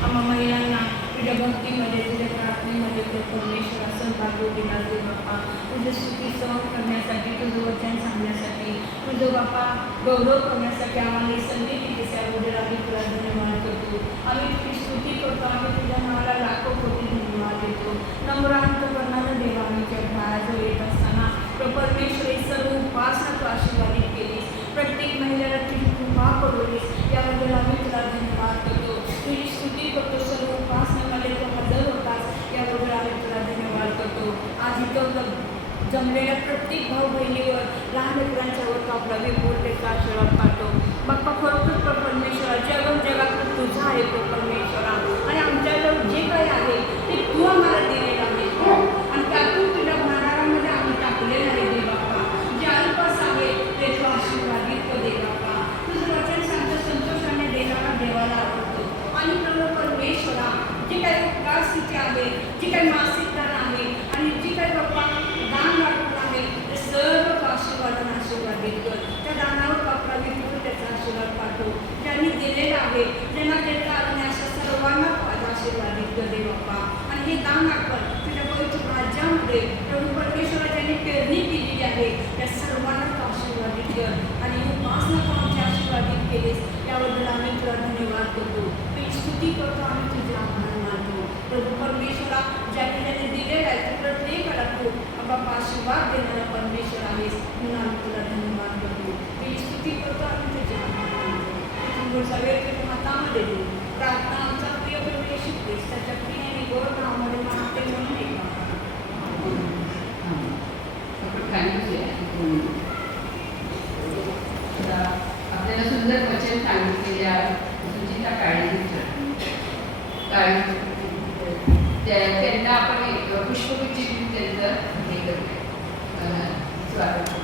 आम्हा महिलांना तुझ्या भक्तीमध्ये तुझ्या प्रार्थनेमध्ये तो परमेश्वरा सहभाग दिला दे बाप्पा. तुझं स्तुती सहन करण्यासाठी, तुझं वचन सांगण्यासाठी, तुझं बाप्पा गौरव करण्यासाठी आम्हाला ही संधी दिली. त्याबद्दल आम्ही तुला धन्यवाद करतो. आम्ही तुझी स्तुती करतो. आम्ही तुझ्या नावाला लाखो कोटी धन्यवाद देतो. नम्रांतकरणानं देवा आमच्या बाळाजवळ येत असताना तो परमेश्वर ही सर्व उपासना तू आशीर्वादित केलीस. प्रत्येक महिलेला तुझी कृपा करूलीस. याबद्दल आम्ही तुला धन्यवाद करतो. तुझी स्तुती करतो. सर्व उपासनामध्ये तो हजर होतास याबद्दल आम्ही तुला धन्यवाद करतो. आज इथं जमलेल्या प्रत्येक भाऊ बहिणीवर लहान लेकरांच्यावर तो आपला विपुल त्याचा आशीर्वाद पाठव. बाप्पा खरोखर तो परमेश्वरा जगात तुझा आहे तो परमेश्वरा. आणि आमच्याजवळ जे काही आहे ते तू आम्हाला दिलेलं आहे आणि त्यातून तुझ्या भंडारामध्ये आम्ही टाकलेलं आहे दे बाप्पा. जे अल्पस आहे ते तू आशीर्वादित दे बाप्पा. तुझं वचन सांगतं संतोषाने देणारा देवाला आवडतो. आणि प्रभू परमेश्वरा जे काही उपकासित आहे, जे काही मासिक दान आहे आणि जे काही बाप्पा दान वाटून आहे ते सर्व आशीर्वादित कर. त्या दानावर आपला विपुल त्याचा आशीर्वाद पाठव. ज्यांनी दिलेलं आहे, ज्यांना देता आलं नाही अशा सर्वांना आशीर्वादित कर दे बाप्पा. आणि हे दान आपण तुझ्या पवित्र राज्यामध्ये प्रभू परमेश्वरा ज्यांनी पेरणी केलेली आहे त्या सर्वांना तू आशीर्वादित कर. आणि उपासना तू आमची आशीर्वादित केलीस याबद्दल आम्ही तुला धन्यवाद करतो. तुझी स्तुती करतो. आम्ही तुझे आभार मानतो. प्रभू परमेश्वरा ज्यांनी ज्यांनी दिलेलं आहे ते प्रत्येकाला तू बाप्पा आशीर्वाद देणारा परमेश्वर आहेस म्हणून आम्ही तुला धन्यवाद करतो. तुझी स्तुती करतो. आम्ही तुझे आभार मानतो. तुझा वेळ तुझ्या हातामध्ये देऊ. प्रार्थना आमचा प्रिय प्रभू येशू ख्रिस्ताच्या प्रिय आणि गोड नावामध्ये मागते म्हणून एक आपल्याला सुंदर वचन सांगितलेल्या सुचिता काळे त्यांना आपण पुष्पगुच्छ त्यांचं हे करतो स्वागत करतो.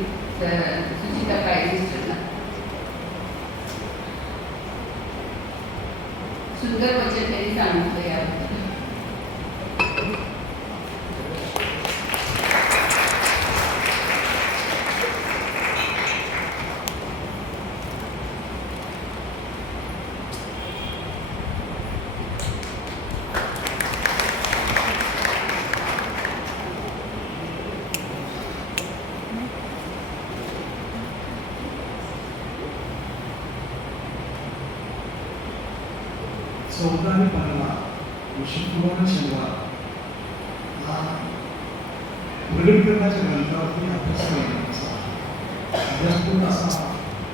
सुचिता काळे मिस्टरला सुंदर वचन त्यांनी सांगितलं याबद्दल. चौदा आणि 15 शुक्रवार शनिवार हा प्रगटीकरणाच्या ग्रंथावरती अभ्यास करण्याचा अभ्यासपूर्ण असा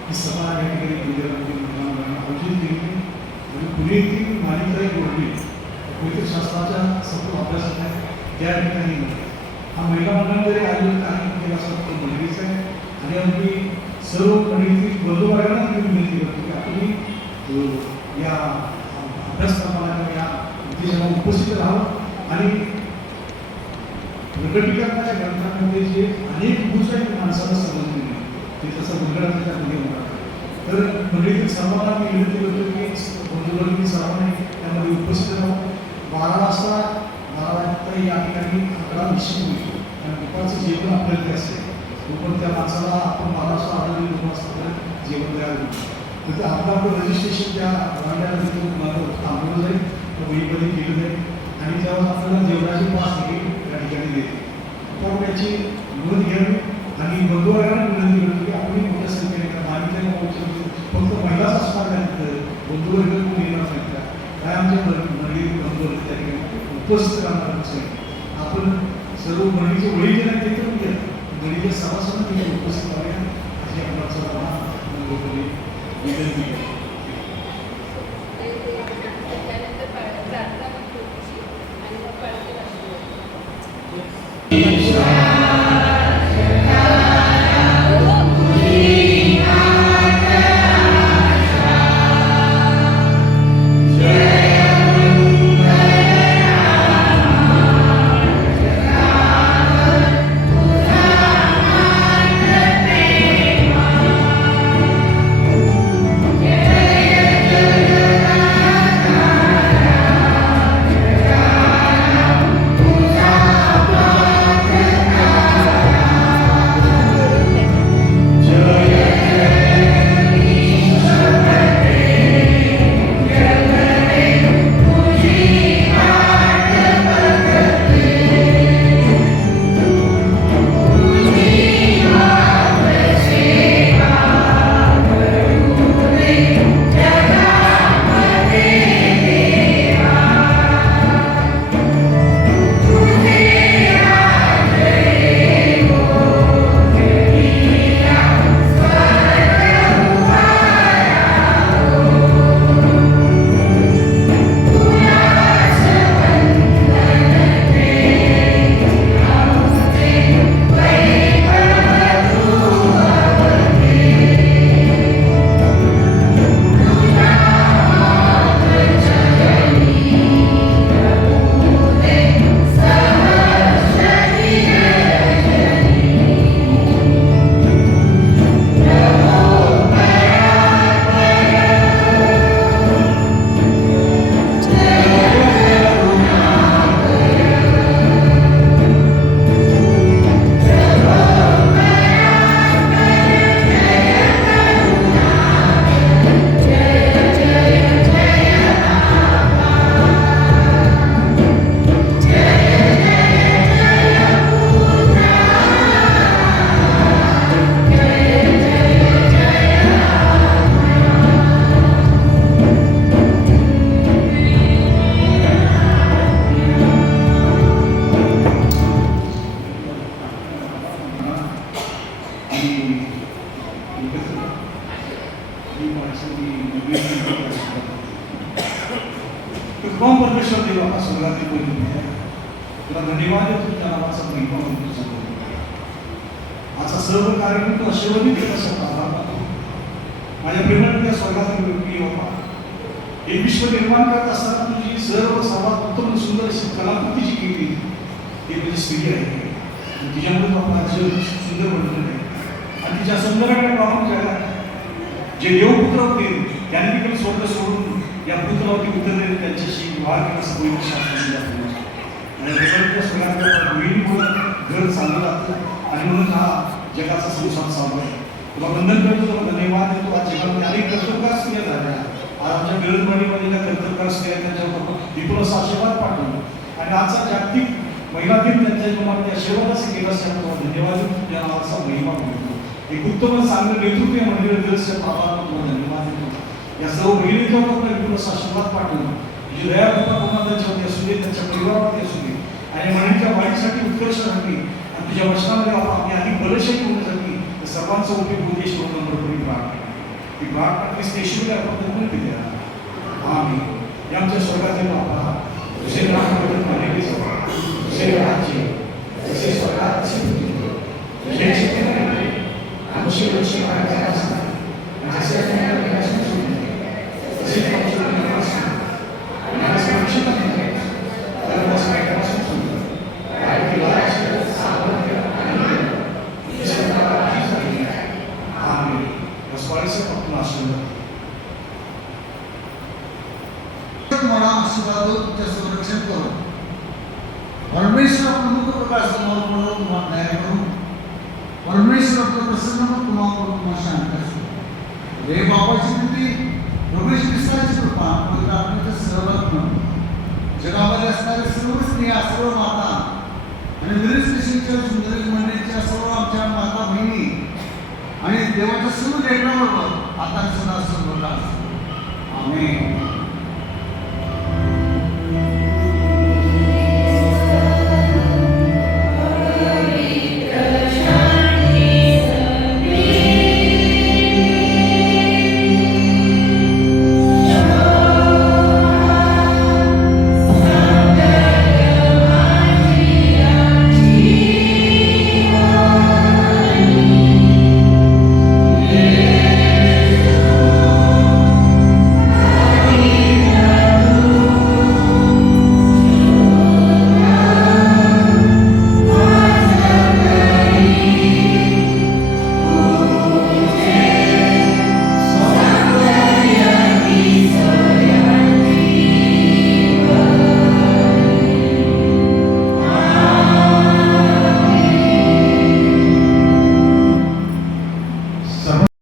ही सभा या ठिकाणी मंदिरामध्ये आयोजित केली आणि पुणे येथील मालिकाई जोडली शास्त्राच्या सखोल अभ्यासाने त्या ठिकाणी हा महिला मंडळाने जरी आयोजित कार्यक्रम केला असं मंडळीचं आहे आणि आम्ही सर्व मंडळीतील बंधुवर्गांना विनंती करतो की आपण या अभ्यासक्रमाला या उद्देशाला उपस्थित राहावं आणि प्रगटीकरणाच्या ग्रंथामध्ये जे अनेक गुण आहेत माणसाला समजले ते तसं गुणगड त्यामध्ये होणार तर मंडळीतील सर्वांना मी विनंती करतो की बंधुवर्गीय सर्वांनी त्यामध्ये उपस्थित राहावं. 12 वाजता या ठिकाणी आकडा निश्चित होईल आणि दुपारचं जेवण आपल्याला असेल पण त्या माणसाला आपण 12 वाजता आढळली 2 वाजता जेवण द्यायला होईल तर आपलं रजिस्ट्रेशन त्या भांड्याला थांबवलं जाईल वहीमध्ये केलं जाईल आणि त्यावर आपल्याला जेवणाची पास देखील त्या ठिकाणी देते आपण याची नोंद घ्यावी आणि बंधुवर्गांना विनंती करतो की आपण मोठ्या संख्येने कारण आम्ही त्या फक्त महिलाच असणार नाही बंधुवर्ग कोण येणार नाही का काय आमच्या मंडळी बंधुवर्ग त्या ठिकाणी उपस्थित राहणार असेल आपण सर्व मंडळीचे वळी जे नाही ते तर मंडळीच्या सभासदांना तिथे उपस्थित राहूया अशी आपल्या सर्वांना विनंती आहे. त्यानंतर प्रार्थना पण थोडीशी आणि मग पाळते राष्ट्रवादी. कृपा परमेश्वर देवा स्वर्गातील बोलून तुला धन्यवाद देतो तुझ्या नावाचा महिमा होतो. आजचा सर्व कार्यक्रम तू आशीर्वादित केला शकता. माझ्या प्रेमाने स्वर्गातील व्यक्ती बाबा हे विश्व निर्माण करत असताना तुझी सर्व सर्वात उत्तम सुंदर अशी कलाकृती जी केली ती म्हणजे स्त्री आहे. तिच्यामुळे बाबा जग सुंदर बनलेलं आहे आणि तिच्या सुंदराकडे पाहून जे देवपुत्र होते त्यांनी देखील स्वर्ग सोडून या पुत्रावरती उतरलेले त्यांच्याशी विवाह करण्याचं होईल शास्त्रामध्ये आपल्याला आणि त्या सगळ्या होळीमुळं घर चालू राहतं आणि म्हणून हा जगाचा संसार चालू आहे. तुला वंदन करतो, तुला धन्यवाद देतो. आज जगामध्ये अनेक कर्तव्यकार स्त्रिया झाल्या. आज आमच्या बिरदवाडीमध्ये त्या कर्तव्यकार स्त्रिया त्यांच्यावर विपुल असा आशीर्वाद पाठवला आणि आजचा जागतिक महिला दिन त्यांच्या जीवनात त्या आशीर्वादाचे केला असल्यामुळे तुम्हाला धन्यवाद देतो. तुझ्या नावाचा महिमा मिळतो. एक उत्तम चांगलं नेतृत्व या मंदिर दिवस बाबा तुम्हाला धन्यवाद देतो. या सर्व महिलेच्या विपुल असा आशीर्वाद पाठवला. तुझी दया कृपा पुन्हा त्यांच्यावरती असू दे, त्यांच्या परिवारावरती असू दे आणि मंडळीच्या वाढीसाठी उत्कर्षासाठी आणि तुझ्या वचनामध्ये आपली अधिक बलशाही होण्यासाठी सर्वांचा उपयोग होऊ शिव नंबरपर्यंत प्रार्थना ती प्रार्थना स्टेशनला आपण दिली आम्ही या आमच्या स्वर्गातील बाबा तुझे नाम तुझे राज्य तुझे स्वर्गात तुझे आमची रुची तुम्हाला आशीर्वाद तुमच्या संरक्षण करू परमेश्वर प्रमुख प्रकाश तुम्हाला तुम्हाला न्याय करू परमेश्वर आपलं प्रसन्न तुम्हाला तुम्हाला शांत असू हे बाबाची कृती रमेश विस्ताराची कृपा पवित्र आत्म्याचं सहभाग जगामध्ये असणारे सर्व स्त्रिया सर्व माता आणि विरस्तेशीच्या सुंदरी मंडळीच्या सर्व आमच्या माता बहिणी आणि देवाच्या सर्व लेकरांबरोबर आता सदा सर्वदा आमेन.